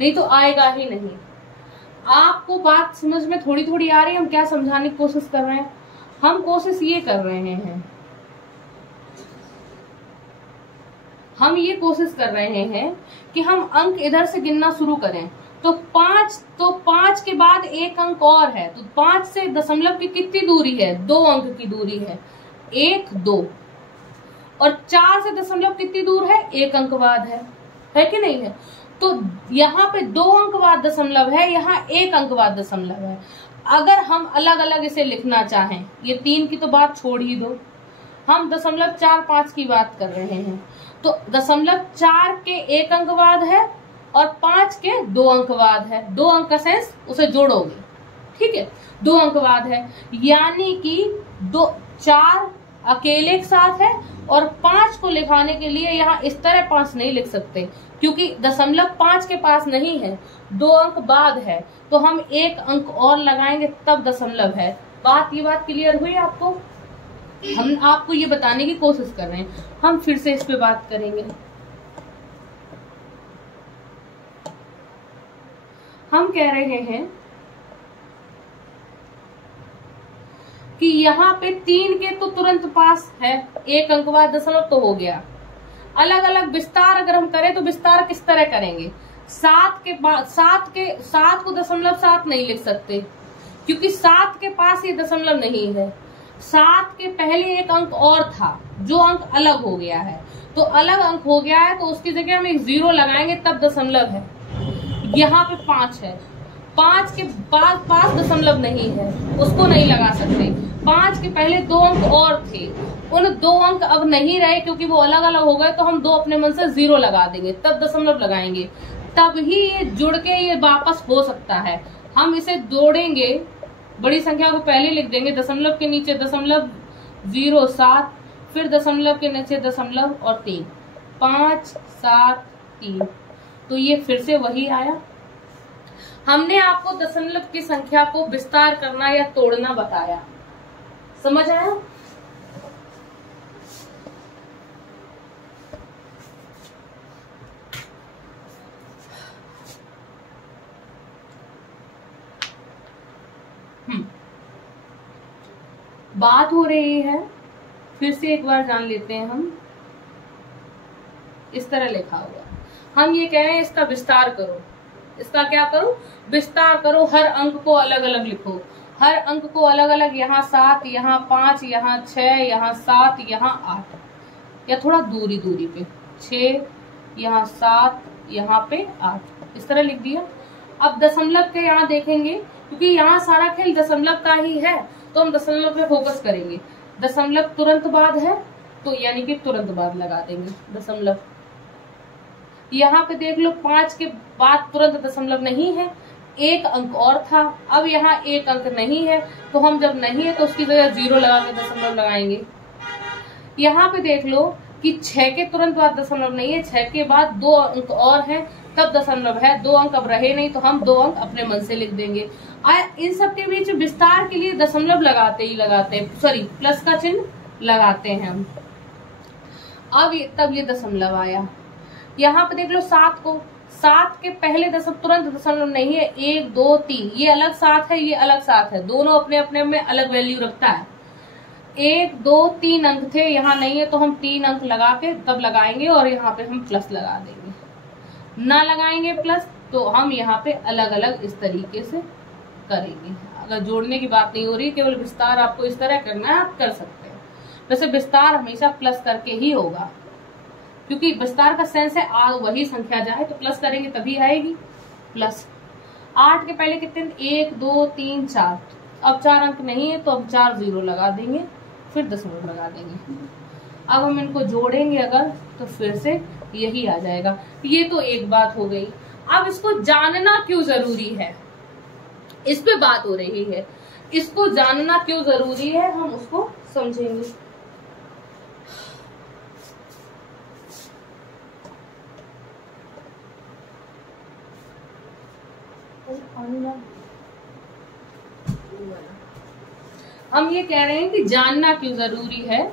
नहीं तो आएगा ही नहीं। आपको बात समझ में थोड़ी थोड़ी आ रही है हम क्या समझाने की कोशिश कर रहे हैं। हम कोशिश ये कर रहे हैं, हम ये कोशिश कर रहे हैं कि हम अंक इधर से गिनना शुरू करें। तो 5 के बाद एक अंक और है, तो 5 से दशमलव की कितनी दूरी है, 2 अंक की दूरी है, 1 2, और 4 से दशमलव कितनी दूर है, 1 अंक बाद है कि नहीं है। तो यहाँ पे 2 अंक बाद दशमलव है, यहाँ 1 अंक बाद दशमलव है। अगर हम अलग अलग इसे लिखना चाहें, ये 3 की तो बात छोड़ ही दो, हम 0.45 की बात कर रहे हैं, तो 0.4 के 1 अंक बाद है और 5 के 2 अंक बाद है। 2 अंक का सेंस उसे जोड़ोगे, ठीक है, 2 अंक बाद है, यानी कि 4 अकेले के साथ है, और 5 को लिखाने के लिए यहाँ इस तरह 5 नहीं लिख सकते, क्योंकि 0.5 के पास नहीं है, 2 अंक बाद है, तो हम 1 अंक और लगाएंगे तब दशमलव है। ये बात क्लियर हुई आपको। हम आपको ये बताने की कोशिश कर रहे हैं, हम फिर से इस पे बात करेंगे। हम कह रहे हैं कि यहाँ पे 3 के तो तुरंत पास है, 1 अंक बाद दशमलव तो हो गया। अलग अलग विस्तार अगर हम करें तो विस्तार किस तरह करेंगे, 7 के बाद 7 को 0.7 नहीं लिख सकते, क्योंकि 7 के पास ये दशमलव नहीं है। 7 के पहले एक अंक और था, जो अंक अलग हो गया है, तो अलग अंक हो गया है, तो उसकी जगह हम एक 0 लगाएंगे तब दशमलव है। यहाँ पे 5 है, 5 के बाद 5 दशमलव नहीं है, उसको नहीं लगा सकते। 5 के पहले 2 अंक और थे, उन 2 अंक अब नहीं रहे, क्योंकि वो अलग अलग हो गए, तो हम 2 अपने मन से 0 लगा देंगे, तब दशमलव लगाएंगे, तब ही ये जुड़ के ये वापस हो सकता है। हम इसे जोड़ेंगे, बड़ी संख्या को पहले लिख देंगे, दशमलव के नीचे 0.07, फिर दशमलव के नीचे दशमलव और 3, 5 7 3, तो ये फिर से वही आया। हमने आपको दशमलव की संख्या को विस्तार करना या तोड़ना बताया, समझ आया। बात हो रही है, फिर से एक बार जान लेते हैं हम। इस तरह लिखा हुआ, हम ये कह रहे हैं इसका विस्तार करो, इसका क्या करो, विस्तार करो, हर अंक को अलग अलग लिखो, हर अंक को अलग अलग, यहाँ 7, यहाँ 5, यहाँ 6, यहाँ 7, यहाँ 8, या थोड़ा दूरी पे 6, यहाँ 7, यहाँ पे 8, इस तरह लिख दिया। अब दशमलव के यहाँ देखेंगे, क्योंकि यहाँ सारा खेल दशमलव का ही है, तो हम दशमलव पे फोकस करेंगे। दशमलव तुरंत बाद है, तो यानी कि तुरंत बाद लगा देंगे दशमलव। यहाँ पे देख लो, 5 के बाद तुरंत दशमलव नहीं है, 1 अंक और था, अब यहाँ 1 अंक नहीं है, तो हम जब नहीं है तो उसकी जगह 0 लगा के दशमलव लगाएंगे। यहाँ पे देख लो कि 6 के तुरंत बाद दशमलव नहीं है, 6 के बाद 2 अंक और हैं, तब दशमलव है, 2 अंक अब रहे नहीं, तो हम 2 अंक अपने मन से लिख देंगे। इन सब के बीच विस्तार के लिए दशमलव लगाते ही लगाते हैं, सॉरी प्लस का चिन्ह लगाते हैं हम। अब तब ये दशमलव आया। यहाँ पे देख लो 7 को, 7 के पहले तुरंत दशमलव नहीं है, 1 2 3, ये अलग 7 है, ये अलग 7 है, दोनों अपने अपने में अलग वैल्यू रखता है। 1 2 3 अंक थे, यहाँ नहीं है, तो हम 3 अंक लगा के तब लगाएंगे, और यहाँ पे हम प्लस लगा देंगे। ना लगाएंगे प्लस तो हम यहाँ पे अलग अलग इस तरीके से करेंगे। अगर जोड़ने की बात नहीं हो रही, केवल विस्तार आपको इस तरह करना है, आप कर सकते हैं। वैसे विस्तार हमेशा प्लस करके ही होगा, क्योंकि विस्तार का सेंस है वही संख्या जाए तो प्लस करेंगे तभी आएगी। प्लस 8 के पहले कितने, 1 2 3 4, अब 4 अंक नहीं है तो हम 4 0 लगा देंगे, फिर दशमलव लगा देंगे। अब हम इनको जोड़ेंगे अगर तो फिर से यही आ जाएगा। ये तो एक बात हो गई। अब इसको जानना क्यों जरूरी है, इस पे बात हो रही है। इसको जानना क्यों जरूरी है हम उसको समझेंगे। हम ये कह रहे हैं कि जानना क्यों जरूरी है,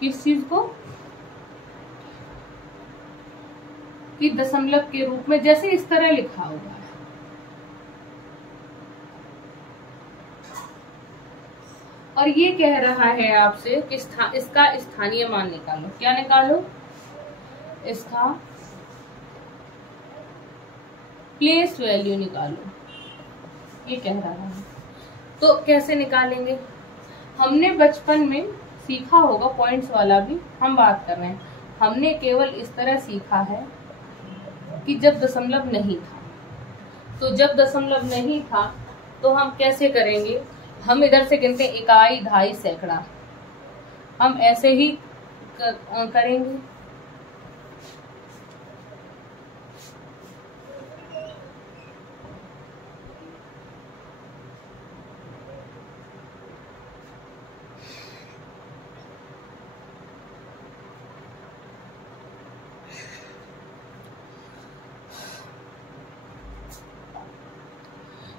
किस चीज को, कि दशमलव के रूप में जैसे इस तरह लिखा हुआ है। और ये कह रहा है आपसे कि इसका स्थानीय मान निकालो। क्या निकालो? इसका प्लेस वैल्यू निकालो, ये कह रहा है। तो कैसे निकालेंगे? हमने बचपन में सीखा होगा, पॉइंट्स वाला भी हम बात कर रहे हैं। हमने केवल इस तरह सीखा है कि जब दशमलव नहीं था, तो जब दशमलव नहीं था तो हम कैसे करेंगे? हम इधर से गिनते इकाई, दहाई, सैकड़ा, हम ऐसे ही करेंगे।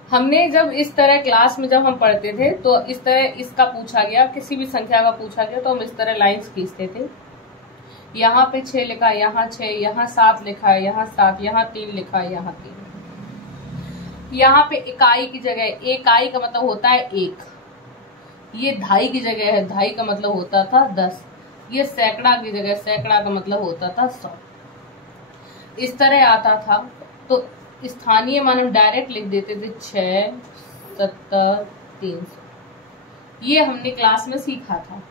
हमने जब इस तरह क्लास में जब हम पढ़ते थे तो इस तरह इसका पूछा गया, किसी भी संख्या का पूछा गया तो हम इस तरह लाइंस खींचते थे। यहाँ पे 6 लिखा, यहाँ 6, यहाँ 7 लिखा है, यहाँ 7, यहाँ 3 लिखा है, यहाँ 3। यहाँ पे इकाई की जगह, इकाई का मतलब होता है 1। ये दहाई की जगह है, दहाई का मतलब होता था 10। ये सैकड़ा की जगह, सैकड़ा का मतलब होता था 100। इस तरह आता था। तो स्थानीय मान हम डायरेक्ट लिख देते थे 6, 70, 300। ये हमने क्लास में सीखा था।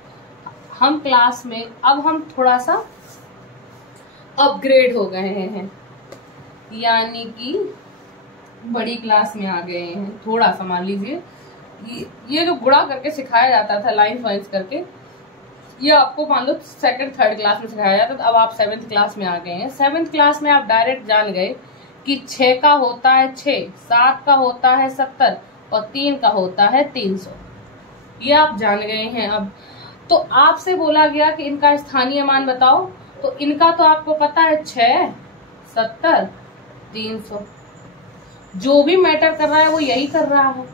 हम क्लास में अब हम थोड़ा सा अपग्रेड हो गए हैं, यानी कि बड़ी क्लास में आ गए हैं। थोड़ा सा मान लीजिए ये जो गुणा करके सिखाया जाता था लाइन वाइज करके, ये आपको मान लो 2nd 3rd क्लास में सिखाया जाता था। अब आप 7th क्लास में आ गए हैं। 7th क्लास में आप डायरेक्ट जान गए कि 6 का होता है 6, 7 का होता है 70 और 3 का होता है 300। ये आप जान गए हैं। अब तो आपसे बोला गया कि इनका स्थानीय मान बताओ, तो इनका तो आपको पता है 6, 70, 300। जो भी मैटर कर रहा है वो यही कर रहा है।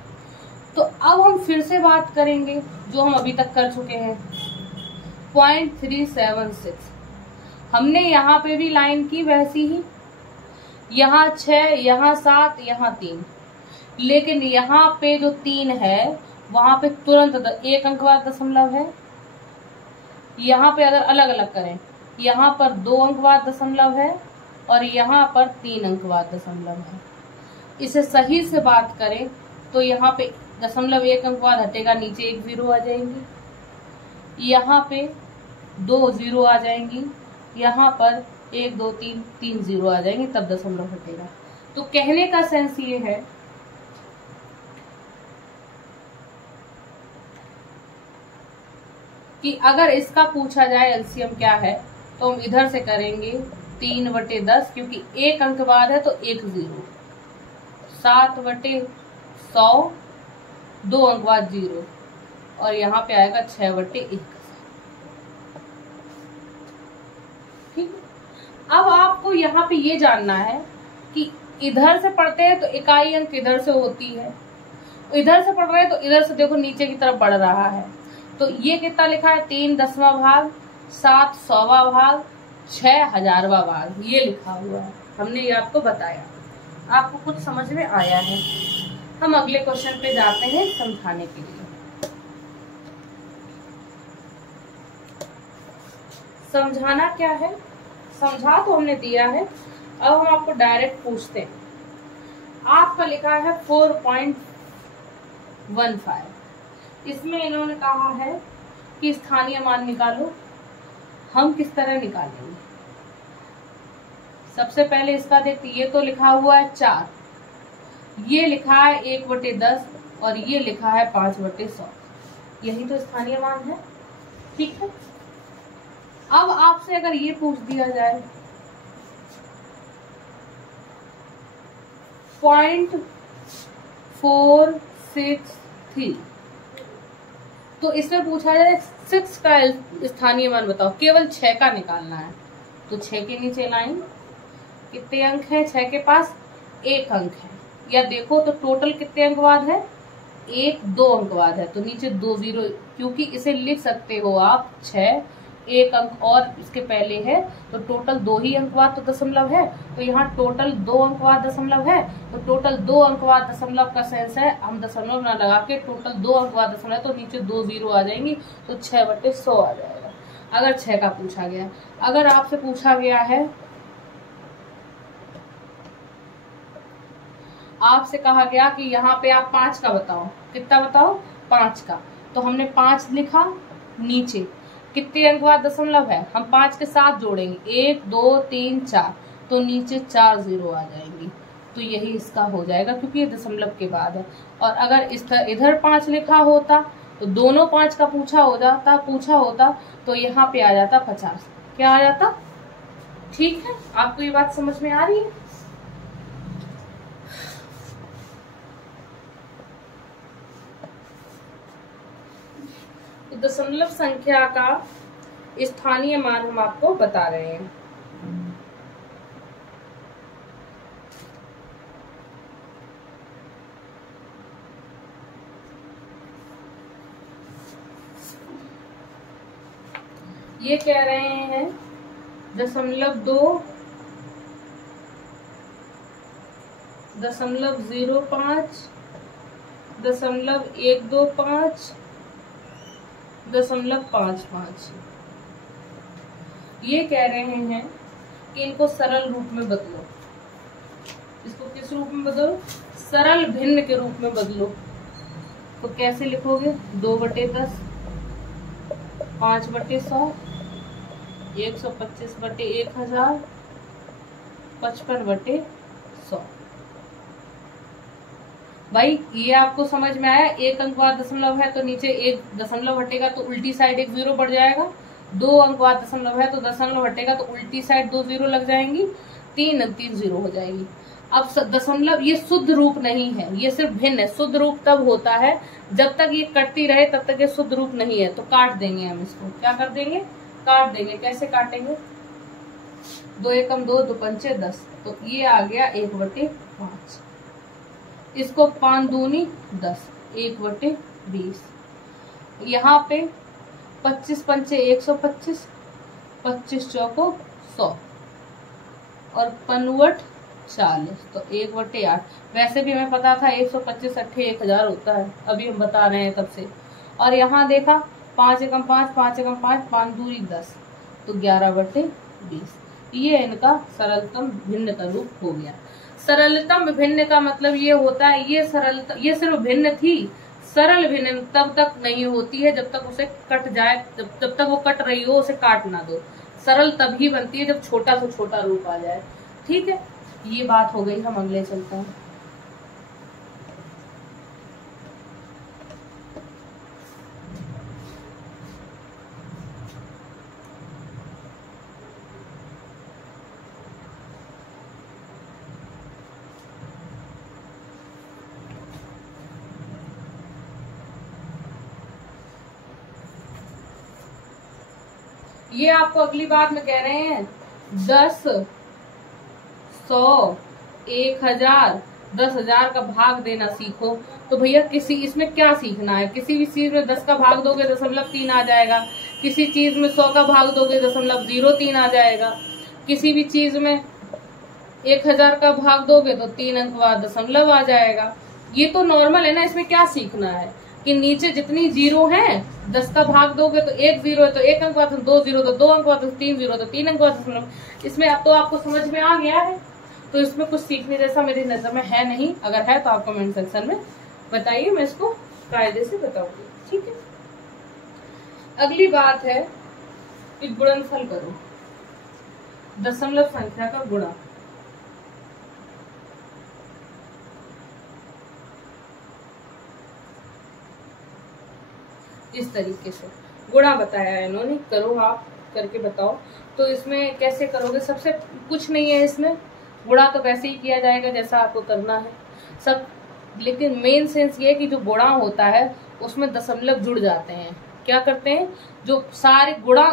तो अब हम फिर से बात करेंगे जो हम अभी तक कर चुके हैं, 0.376। हमने यहाँ पे भी लाइन की वैसी ही, यहाँ 6, यहाँ 7, यहाँ 3। लेकिन यहाँ पे जो 3 है वहां पे तुरंत 1 अंक बाद दशमलव है। यहाँ पे अगर अलग अलग करें, यहाँ पर 2 अंक बाद दशमलव है और यहाँ पर 3 अंक बाद दशमलव है। इसे सही से बात करें तो यहाँ पे दशमलव 1 अंक बाद हटेगा, नीचे 1 0 आ जाएंगी। यहाँ पे 2 0 आ जाएंगी, यहाँ पर 1 2 3 3 0 आ जाएंगे, तब दशमलव हटेगा। तो कहने का सेंस ये है कि अगर इसका पूछा जाए एलसीएम क्या है तो हम इधर से करेंगे 3/10, क्योंकि 1 अंक बाद है तो 1 0, 7/100, 2 अंक बाद 0 और यहाँ पे आएगा 6/1। ठीक। अब आपको यहाँ पे ये जानना है कि इधर से पढ़ते हैं तो इकाई अंक इधर से होती है, इधर से पढ़ रहे हैं तो इधर से देखो नीचे की तरफ बढ़ रहा है। तो ये कितना लिखा है? 3 10वां भाग, 7 100वां भाग, 6 1000वां भाग, ये लिखा हुआ है। हमने ये आपको बताया, आपको कुछ समझ में आया है। हम अगले क्वेश्चन पे जाते हैं समझाने के लिए। समझाना क्या है? समझा तो हमने दिया है, अब हम आपको डायरेक्ट पूछते हैं। आपका लिखा है 4.15। इसमें इन्होंने कहा है कि स्थानीय मान निकालो। हम किस तरह निकालेंगे? सबसे पहले इसका देखते, ये तो लिखा हुआ है 4, ये लिखा है 1/10, और ये लिखा है 5/100। यही तो स्थानीय मान है। ठीक है, अब आपसे अगर ये पूछ दिया जाए 0.463, तो इसमें पूछा जाए 6 का स्थानीय मान बताओ, केवल 6 का निकालना है। तो 6 के नीचे लाइन, कितने अंक है 6 के पास? 1 अंक है। या देखो तो टोटल कितने अंक बाद है? 1 2 अंक बाद है, तो नीचे 2 0, क्योंकि इसे लिख सकते हो आप 6 1 अंक और इसके पहले है, तो टोटल 2 ही अंक बाद तो दशमलव है, तो यहाँ टोटल 2 अंक बाद दशमलव है, तो टोटल 2 अंक बाद दशमलव का सेंस है हम दशमलव ना लगा के टोटल 2 अंक बाद दशमलव, तो नीचे 2 0 आ जाएंगी, तो 6/100 आ जाएगा, अगर 6 का पूछा गया। अगर आपसे पूछा गया है, आपसे कहा गया कि यहाँ पे आप 5 का बताओ, कितना बताओ? 5 का, तो हमने 5 लिखा, नीचे कितने अंक बाद दशमलव है, हम 5 के साथ जोड़ेंगे 1 2 3 4, तो नीचे 4 0 आ जाएंगी, तो यही इसका हो जाएगा, क्योंकि ये दशमलव के बाद है। और अगर इधर 5 लिखा होता तो दोनों 5 का पूछा होता तो यहाँ पे आ जाता 50। क्या आ जाता? ठीक है, आपको ये बात समझ में आ रही है? दशमलव संख्या का स्थानीय मान हम आपको बता रहे हैं। ये कह रहे हैं 0.2, 0.05, 0.125, 0.55। ये कह रहे हैं कि इनको सरल रूप में बदलो। इसको किस रूप में बदलो? सरल भिन्न के रूप में बदलो। तो कैसे लिखोगे? 2/10, 5/100, 125/1000, 55/100। भाई ये आपको समझ में आया? 1 अंक बाद दशमलव है तो नीचे 1 दशमलव हटेगा तो उल्टी साइड 1 0 बढ़ जाएगा। 2 अंक बाद दशमलव है तो दशमलव हटेगा तो उल्टी साइड 2 0 लग जाएंगी, 3 0 हो जाएगी। अब दशमलव ये शुद्ध रूप नहीं है, ये सिर्फ भिन्न है। शुद्ध रूप तब होता है जब तक ये कटती रहे तब तक ये शुद्ध रूप नहीं है, तो काट देंगे हम इसको। क्या कर देंगे? काट देंगे। कैसे काटेंगे? 2 एकम 2, 2 पंचे 10, तो ये आ गया 1/5। इसको 5 दूनी 10, 1/20। यहाँ पे 25 पंचे 125, 25 चौको 100 और 5 40, तो 1/8। वैसे भी हमें पता था 125 अट्ठे 1000 होता है, अभी हम बता रहे हैं तब से। और यहाँ देखा 5 एकम 5, 5 एकम 5, 5 दूनी 10, तो 11/20। ये इनका सरलतम भिन्न का रूप हो गया। सरलतम भिन्न का मतलब ये होता है, ये सिर्फ भिन्न थी। सरल भिन्न तब तक नहीं होती है जब तक उसे कट जाए, जब तक वो कट रही हो उसे काट ना दो। सरल तभी बनती है जब छोटा से छोटा रूप आ जाए। ठीक है, ये बात हो गई। हम अगले चलते हैं। ये आपको अगली बात में कह रहे हैं 10, 100, 1000, 10,000 का भाग देना सीखो। तो भैया इसमें क्या सीखना है? किसी भी चीज में 10 का भाग दोगे 0.3 आ जाएगा। किसी चीज में 100 का भाग दोगे 0.03 आ जाएगा। किसी भी चीज में 1000 का भाग दोगे तो 3 अंक बाद दशमलव आ जाएगा। ये तो नॉर्मल है ना, इसमें क्या सीखना है कि नीचे जितनी जीरो हैं 10 का भाग दोगे तो 1 0 है तो 1 अंक बाद, 2 0 तो 2 अंक बाद, 3 0 तो 3 अंक बाद दशमलव। इसमें अब तो आपको समझ में आ गया है, तो इसमें कुछ सीखने जैसा मेरी नजर में है नहीं। अगर है तो आप कमेंट सेक्शन में बताइए, मैं इसको कायदे से बताऊंगी। ठीक है, अगली बात है कि गुणनफल करो, दशमलव संख्या का गुणा। इस तरीके से गुणा बताया है इन्होंने, करो आप करके बताओ। तो इसमें कैसे करोगे, सबसे कुछ नहीं है इसमें, गुणा तो वैसे ही किया जाएगा जैसा आपको करना है सब, लेकिन मेन सेंस ये है कि जो गुणा होता है उसमें दशमलव जुड़ जाते हैं। क्या करते हैं, जो सारे गुणा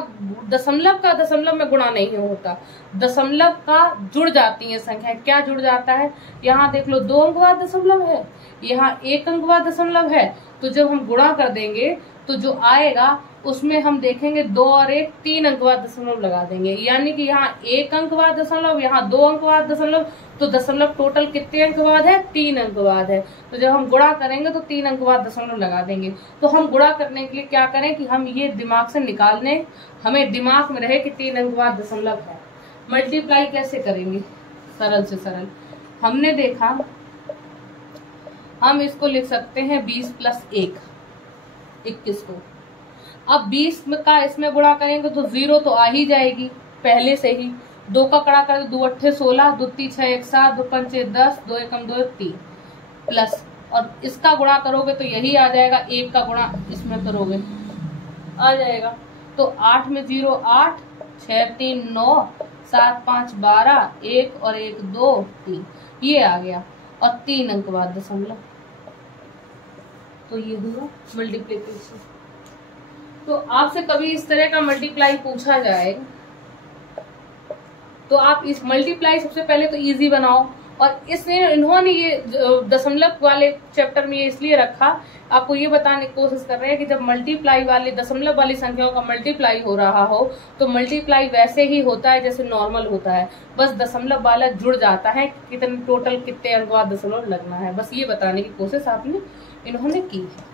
दशमलव में गुणा नहीं होता, दशमलव का जुड़ जाती है संख्या। क्या जुड़ जाता है, यहाँ देख लो 2 अंक बाद दशमलव है, यहाँ 1 अंक बाद दशमलव है, तो जब हम गुणा कर देंगे तो जो आएगा उसमें हम देखेंगे 2 और 1 3 अंक बाद दशमलव लगा देंगे, यानी कि यहाँ 1 अंक बाद दशमलव, यहाँ 2 अंक बाद दशमलव, तो दशमलव टोटल कितने अंक बाद है, 3 अंक बाद है। तो जब हम गुणा करेंगे तो 3 अंक बाद दशमलव लगा देंगे। तो हम गुणा करने के लिए क्या करें कि हम ये दिमाग से निकालने, हमें दिमाग में रहे कि 3 अंक बाद दशमलव है। मल्टीप्लाई कैसे करेंगे, सरल से सरल हमने देखा, हम इसको लिख सकते हैं 20 + 1 21 को। अब 20 का इसमें गुणा करेंगे तो 0 तो आ ही जाएगी पहले से ही, 2 का कड़ा कर 2 8 16, 2 3 6 1 7, 2 5 10, 2 1 2 3 प्लस, और इसका गुणा करोगे तो यही आ जाएगा, 1 का गुणा इसमें करोगे आ जाएगा। तो 8 में 0 8, 6 3 9, 7 5 12, 1 और 1 2 3, ये आ गया, और 3 अंक बाद दशमलव। तो ये हुआ मल्टीप्लिकेशन। तो आपसे कभी इस तरह का मल्टीप्लाई पूछा जाए तो आप इस मल्टीप्लाई सबसे पहले तो इजी बनाओ, और इसने इन्होंने ये दशमलव वाले चैप्टर में ये इसलिए रखा, आपको ये बताने की कोशिश कर रहे हैं कि जब मल्टीप्लाई वाले दशमलव वाली संख्याओं का मल्टीप्लाई हो रहा हो तो मल्टीप्लाई वैसे ही होता है जैसे नॉर्मल होता है, बस दशमलव वाला जुड़ जाता है, कितने टोटल कितने अंक बाद दशमलव लगना है, बस ये बताने की कोशिश आपने इन्होंने की है।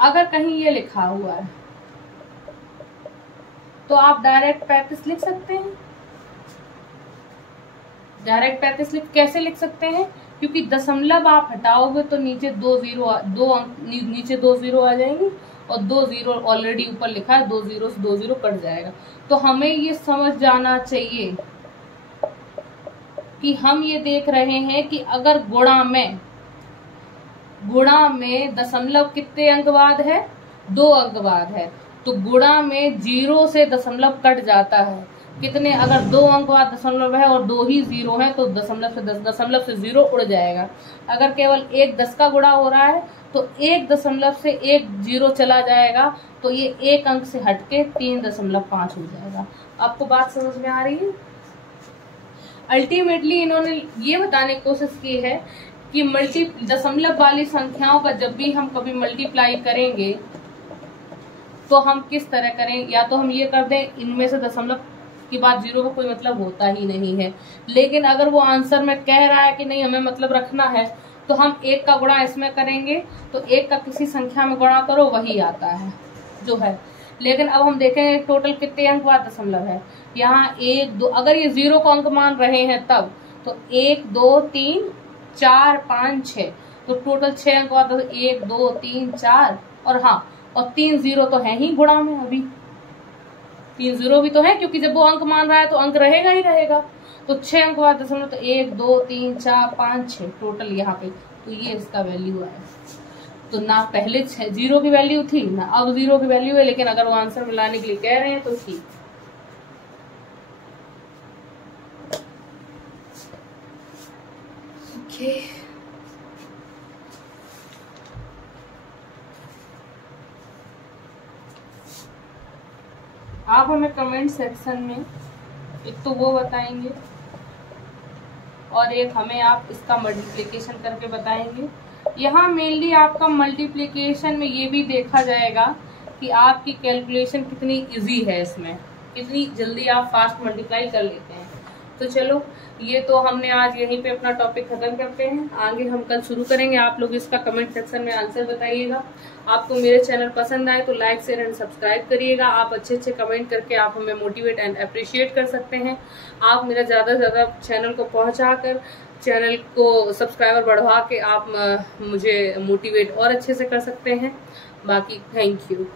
अगर कहीं ये लिखा हुआ है तो आप डायरेक्ट 35 लिख सकते हैं। डायरेक्ट 35 कैसे लिख सकते हैं, क्योंकि दशमलव आप हटाओगे तो नीचे 2 जीरो आ जाएंगे, और 2 जीरो ऑलरेडी ऊपर लिखा है, 2 जीरो से 2 जीरो कट जाएगा। तो हमें ये समझ जाना चाहिए कि हम ये देख रहे हैं कि अगर गुणा में दशमलव कितने अंक बाद है, 2 अंक बाद है, तो गुणा में 0 से दशमलव कट जाता है। कितने, अगर 2 अंक बाद दशमलव है और 2 ही 0 है तो दशमलव से 0 उड़ जाएगा। अगर केवल 1 10 का गुणा हो रहा है तो 1 दशमलव से 1 0 चला जाएगा, तो ये 1 अंक से हटके 3.5 हो जाएगा। आपको बात समझ में आ रही है। अल्टीमेटली इन्होंने ये बताने की कोशिश की है कि दशमलव वाली संख्याओं का जब भी हम कभी मल्टीप्लाई करेंगे तो हम किस तरह करें, या तो हम ये कर दें इनमें से दशमलव की बात 0 का कोई मतलब होता ही नहीं है, लेकिन अगर वो आंसर में कह रहा है कि नहीं हमें मतलब रखना है तो हम 1 का गुणा इसमें करेंगे, तो 1 का किसी संख्या में गुणा करो वही आता है जो है। लेकिन अब हम देखेंगे टोटल कितने अंक बाद दशमलव है, यहाँ 1 2, अगर ये 0 को अंक मान रहे हैं तब तो 1 2 3 4 5 6, तो टोटल 6 अंक बाद 1 2 3 4, और हाँ, और 3 0 तो है ही गुणा में, अभी 3 0 भी तो है, क्योंकि जब वो अंक मान रहा है तो अंक रहेगा ही रहेगा। तो 6 अंक बाद दशमलव, तो 1 2 3 4 5 6 टोटल यहाँ पे, तो ये इसका वैल्यू है। तो ना पहले 0 की वैल्यू थी ना अब 0 की वैल्यू है, लेकिन अगर वो आंसर में लाने के लिए कह रहे हैं तो ठीक। ओके, आप हमें कमेंट सेक्शन में एक तो वो बताएंगे और एक हमें आप इसका मल्टीप्लिकेशन करके बताएंगे। यहाँ मेनली आपका मल्टीप्लिकेशन में ये भी देखा जाएगा कि आपकी कैलकुलेशन कितनी इजी है, इसमें कितनी जल्दी आप फास्ट मल्टीप्लाई कर लेते हैं। तो चलो, ये तो हमने आज यहीं पे अपना टॉपिक खत्म करते हैं, आगे हम कल शुरू करेंगे। आप लोग इसका कमेंट सेक्शन में आंसर बताइएगा। आपको मेरे चैनल पसंद आए तो लाइक शेयर एंड सब्सक्राइब करिएगा। आप अच्छे अच्छे कमेंट करके आप हमें मोटिवेट एंड अप्रिशिएट कर सकते हैं। आप मेरा ज़्यादा से ज़्यादा चैनल को पहुँचाकर, चैनल को सब्सक्राइबर बढ़वा के आप मुझे मोटिवेट और अच्छे से कर सकते हैं। बाकी थैंक यू।